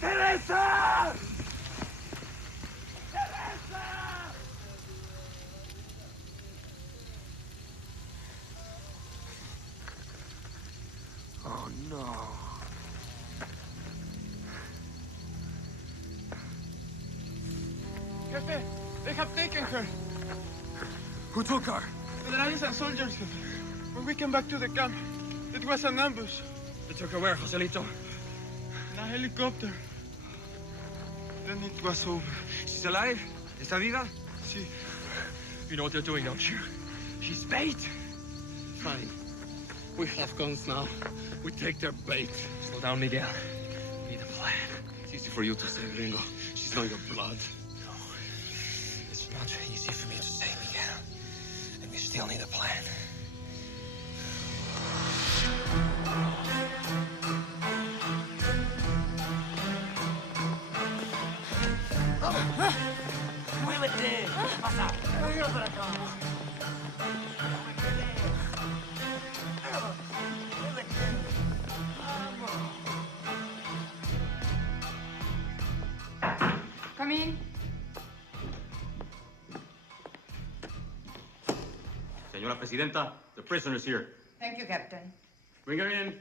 Teresa! Oh no. Jefe, they have taken her. Who took her? Generals and soldiers, Jefe. When we came back to the camp, it was an ambush. They took her where, Joselito? In a helicopter. Then it was over. She's alive? Está viva? Si. You know what they're doing, don't you? She's bait. Fine. We have guns now. We take their bait. Slow down, Miguel. We need a plan. It's easy for you to say, Gringo. She's on your blood. No. It's not easy for me to say, Miguel. And we still need a plan. ¡Muévete! ¿Qué pasa? Venga para acá. Come in. Señora Presidenta, the prisoner's here. Thank you, Captain. Bring her in.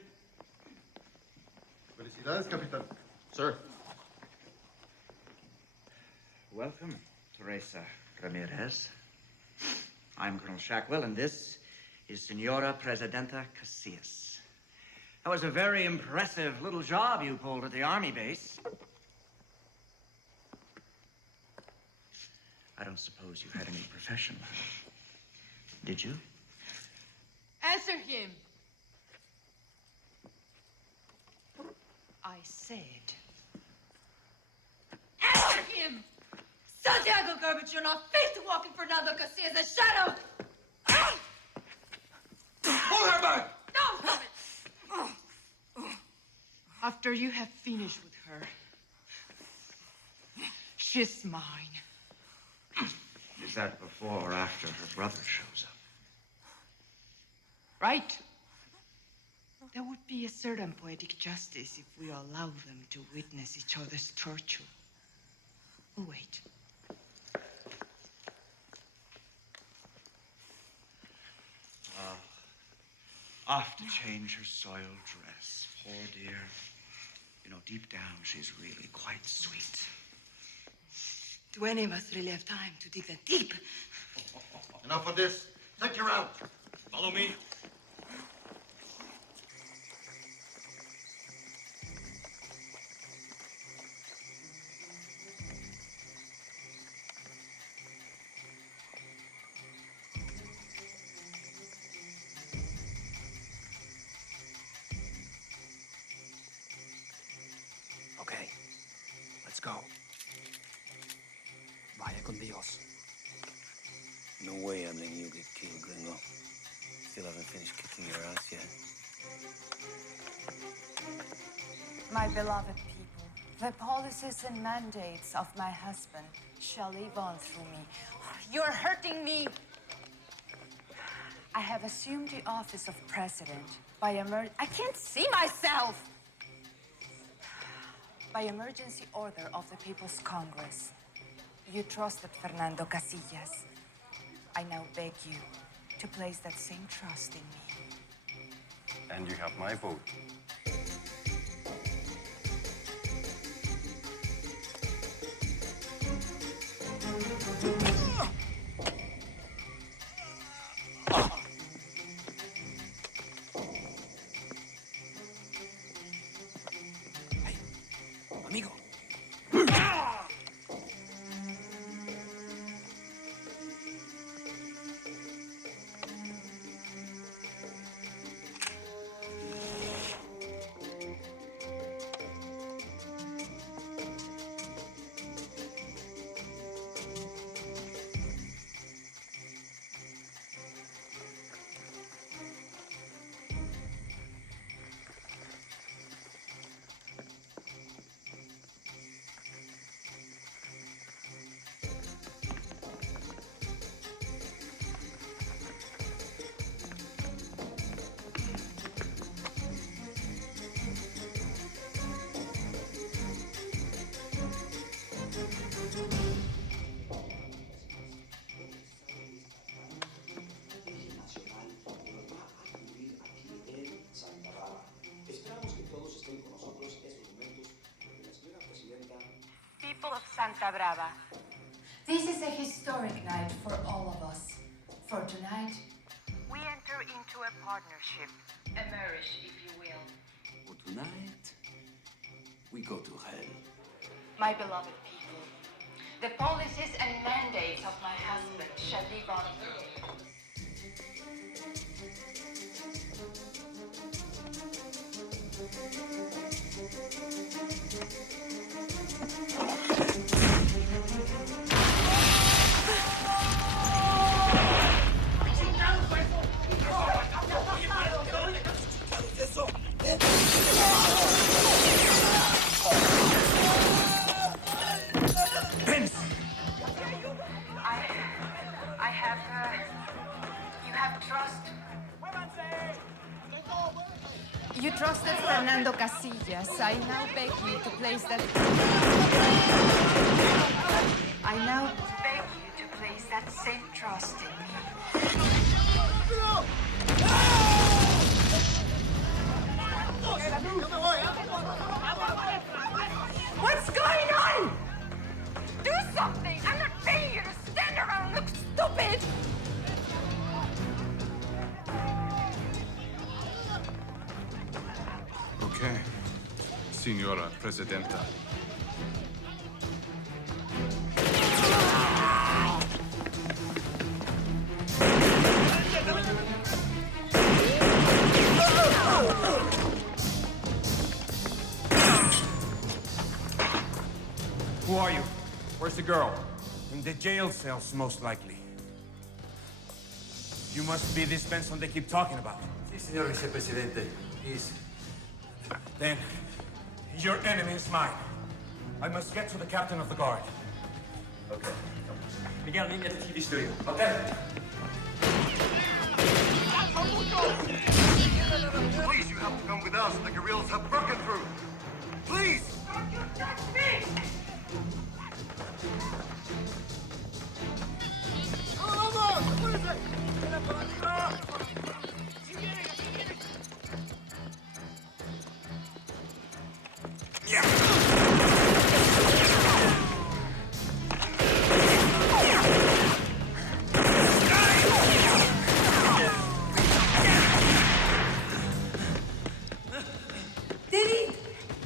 Felicidades, Capitán. Sir. Welcome, Teresa Ramirez. I'm Colonel Shackwell, and this is Senora Presidenta Casillas. That was a very impressive little job you pulled at the army base. I don't suppose you had any profession, did you? Answer him. I said. Answer him! Santiago Garbage, you're not fit to walk in Fernando Casillas' shadow! Pull her back! No, stop it! After you have finished with her, she's mine. Is that before or after her brother shows up? Right. There would be a certain poetic justice if we allow them to witness each other's torture. Oh, wait. Off to change her soiled dress. Poor dear. You know, deep down, she's really quite sweet. Do any of us really have time to dig that deep? Enough of this. Take her out. Follow me. Okay, let's go. Vaya con Dios. No way I'm letting you get killed, Gringo. Still haven't finished kicking your ass yet. My beloved people, the policies and mandates of my husband shall live on through me. You're hurting me! I have assumed the office of president by I can't see myself! By emergency order of the People's Congress. You trusted Fernando Casillas. I now beg you to place that same trust in me. And you have my vote. Amigo. Santa Brava. This is a historic night for all of us. For tonight, we enter into a partnership. A marriage, if you will. For tonight, we go to hell. My beloved people, the policies and mandates of my husband shall live on through me. You have trust. You trusted Fernando Casillas. I now beg you to place that. I now beg you to place that same trust in me. What's going on? Do something! I'm not paying you to stand around and look stupid! Okay, Signora Presidenta. Who are you? Where's the girl? In the jail cells, most likely. You must be this Benson they keep talking about. Sí, señor vicepresidente. He's... Then, your enemy is mine. I must get to the captain of the guard. Okay. Miguel, meet me at the TV studio. Okay. Please, you have to come with us. The guerrillas have broken through. Please! Don't you touch me!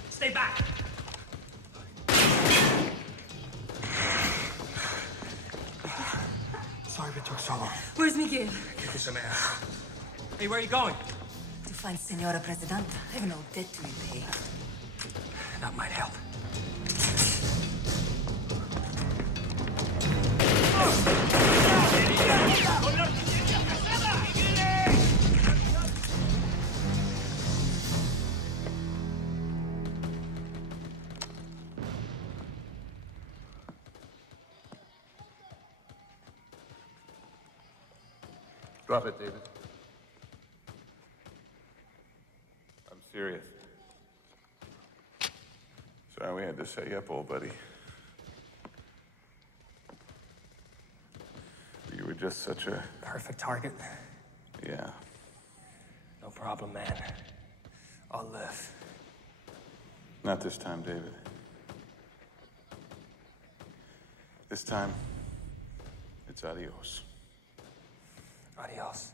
Stay back! Sorry if it took so long. Where's Miguel? Give me some air. Hey, where are you going? To find Senora Presidenta. I have no debt to repay. That might help. Drop it, David. I'm serious. Sorry we had to set you up, old buddy. You were just such a... Perfect target. Yeah. No problem, man. I'll live. Not this time, David. This time, it's adios. Adios.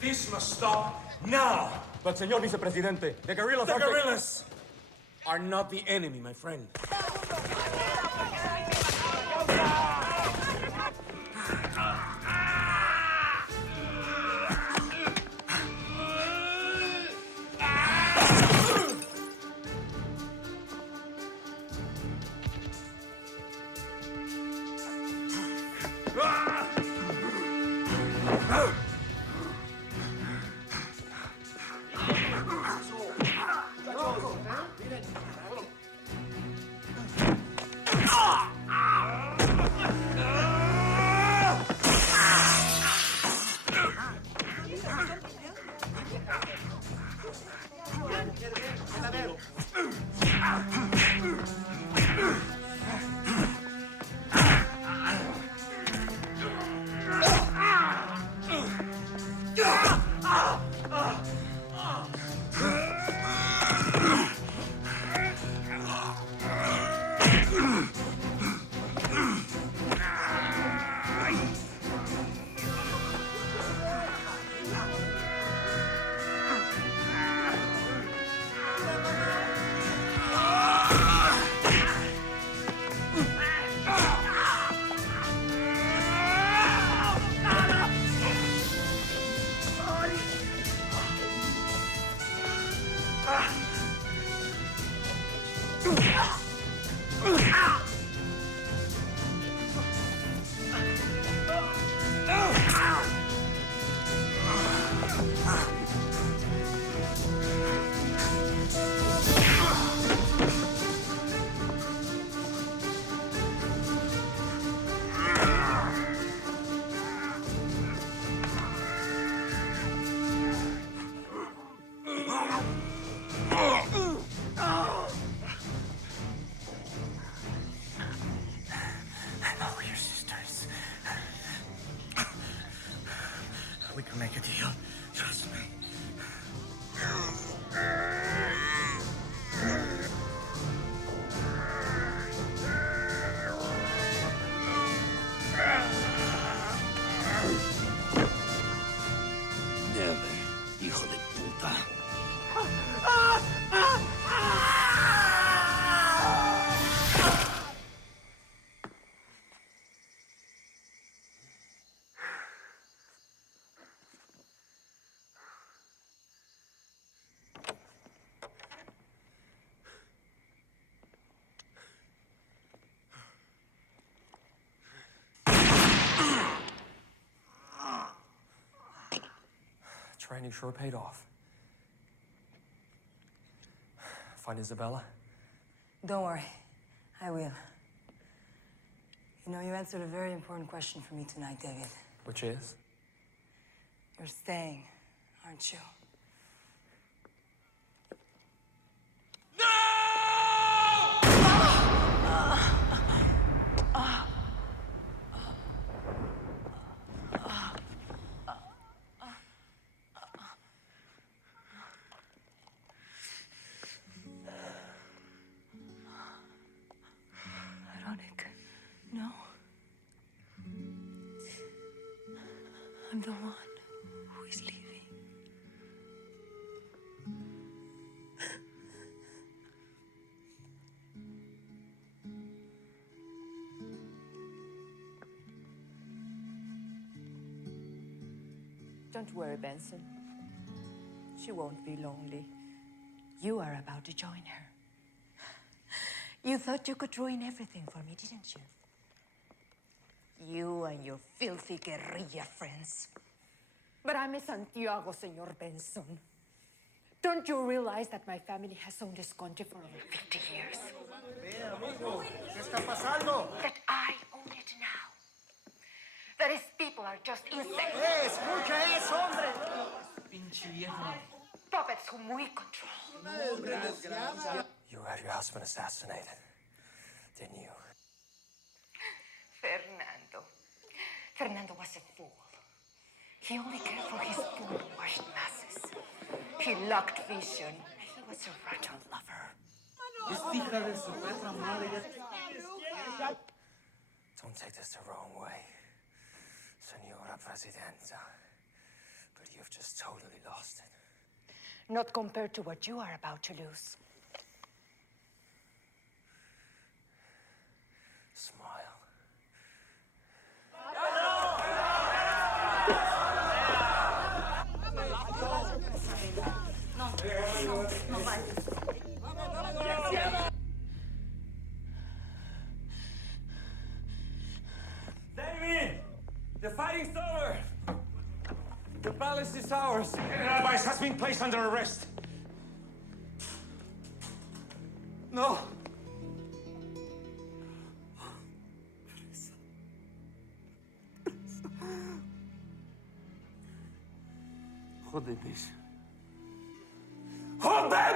This must stop now! But, Señor Vicepresidente, the guerrillas The guerrillas are not the enemy, my friend. We can make a deal. Trust me. Never, hijo de puta. Training sure paid off. Find Isabella? Don't worry. I will. You know, you answered a very important question for me tonight, David. Which is? You're staying, aren't you? Veronica, no. I'm the one who is leaving. Don't worry, Benson. She won't be lonely. You are about to join her. You thought you could ruin everything for me, didn't you? You and your filthy guerrilla friends. But I'm a Santiago, Senor Benson. Don't you realize that my family has owned this country for over 50 years? That I own it now. That his people are just insects. Escucha eso, hombre. Pinche viejo. Puppets whom we control. You had your husband assassinated, didn't you? Fernando was a fool. He only cared for his gold-washed masses. He lacked vision. He was a rotten lover. Don't take this the wrong way, Senora Presidenta, but you've just totally lost it. Not compared to what you are about to lose. Smile. Damien! The fighting's over! The palace is ours. Alvarez has been placed under arrest. No. Joder, ¡Joder!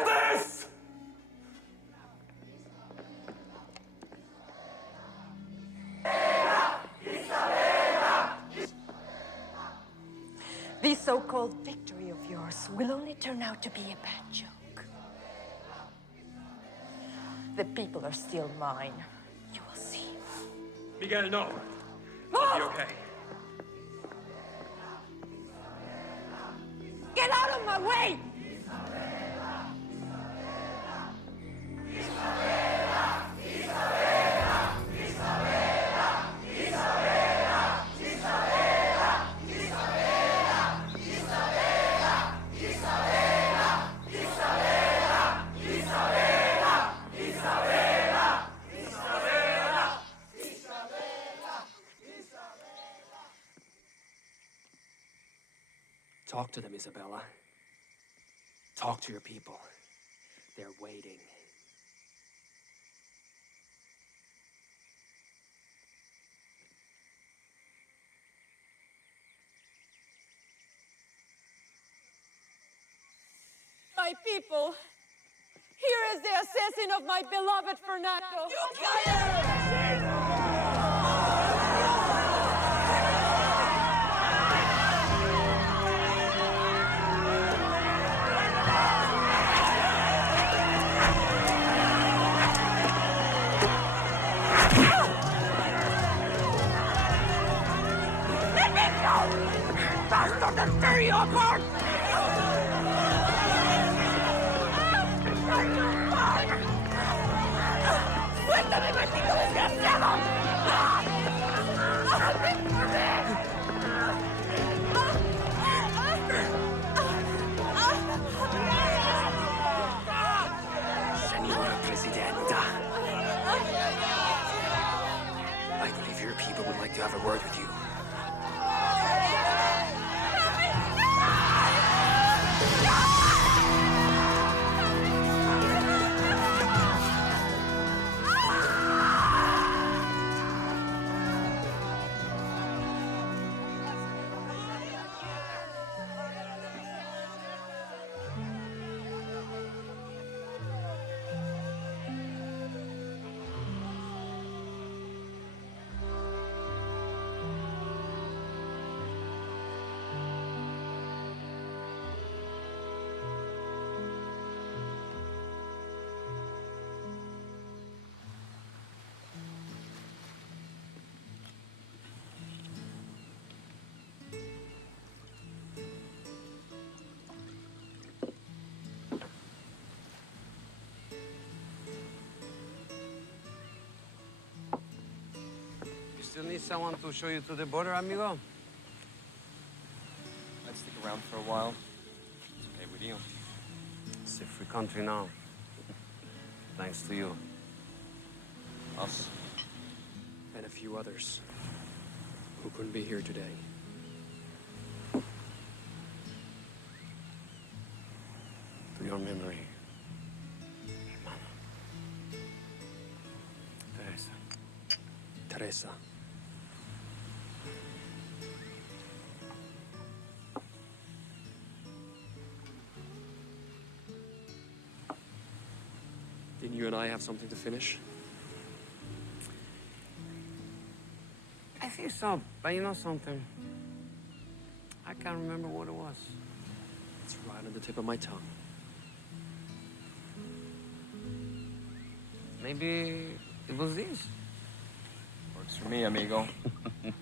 This so-called victory of yours will only turn out to be a bad joke. The people are still mine. You will see. Miguel, no. I'll be okay. Get out of my way! Talk to them, Isabella. Talk to your people. They're waiting. My people, here is the assassin of my beloved Fernando. You killed him! ¡Bastard, te tear you apart! ¡Suéltame, maldito desgraciado! Senora Presidenta. I believe your people would like to have a word with you. You still need someone to show you to the border, amigo? I'd stick around for a while. It's okay with you. It's a free country now. Thanks to you. Us. And a few others who couldn't be here today. To your memory. Teresa. Teresa. Didn't you and I have something to finish? I think so, but you know something? I can't remember what it was. It's right on the tip of my tongue. Maybe it was this. Works for me, amigo. Sure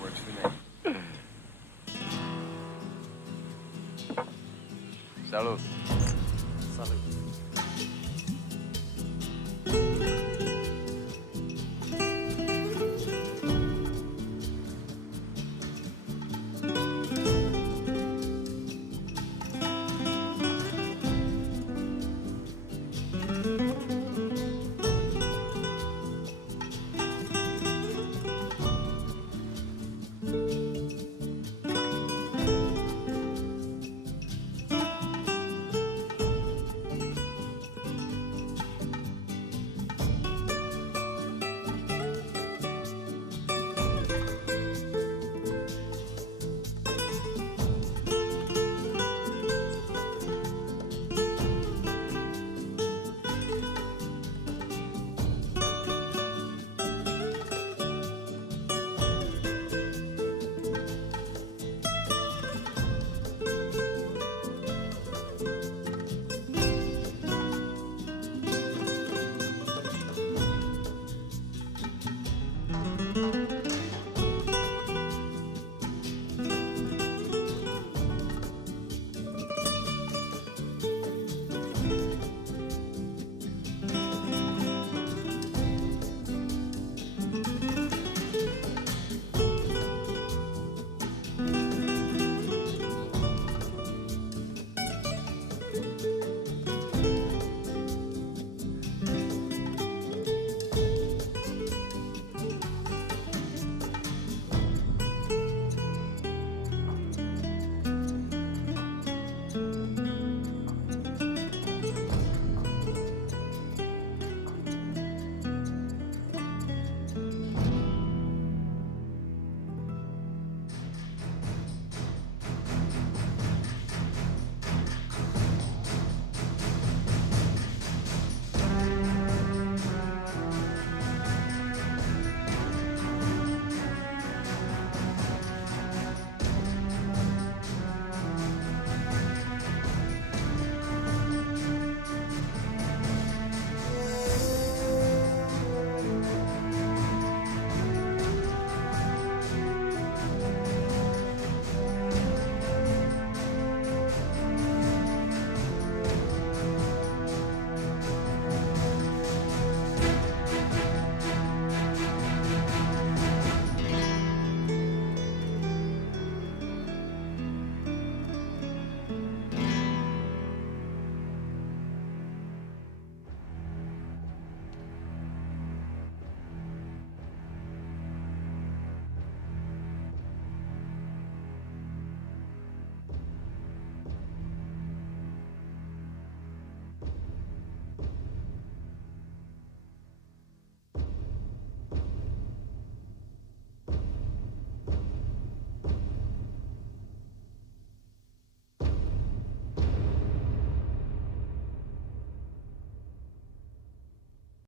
works for me. Salud.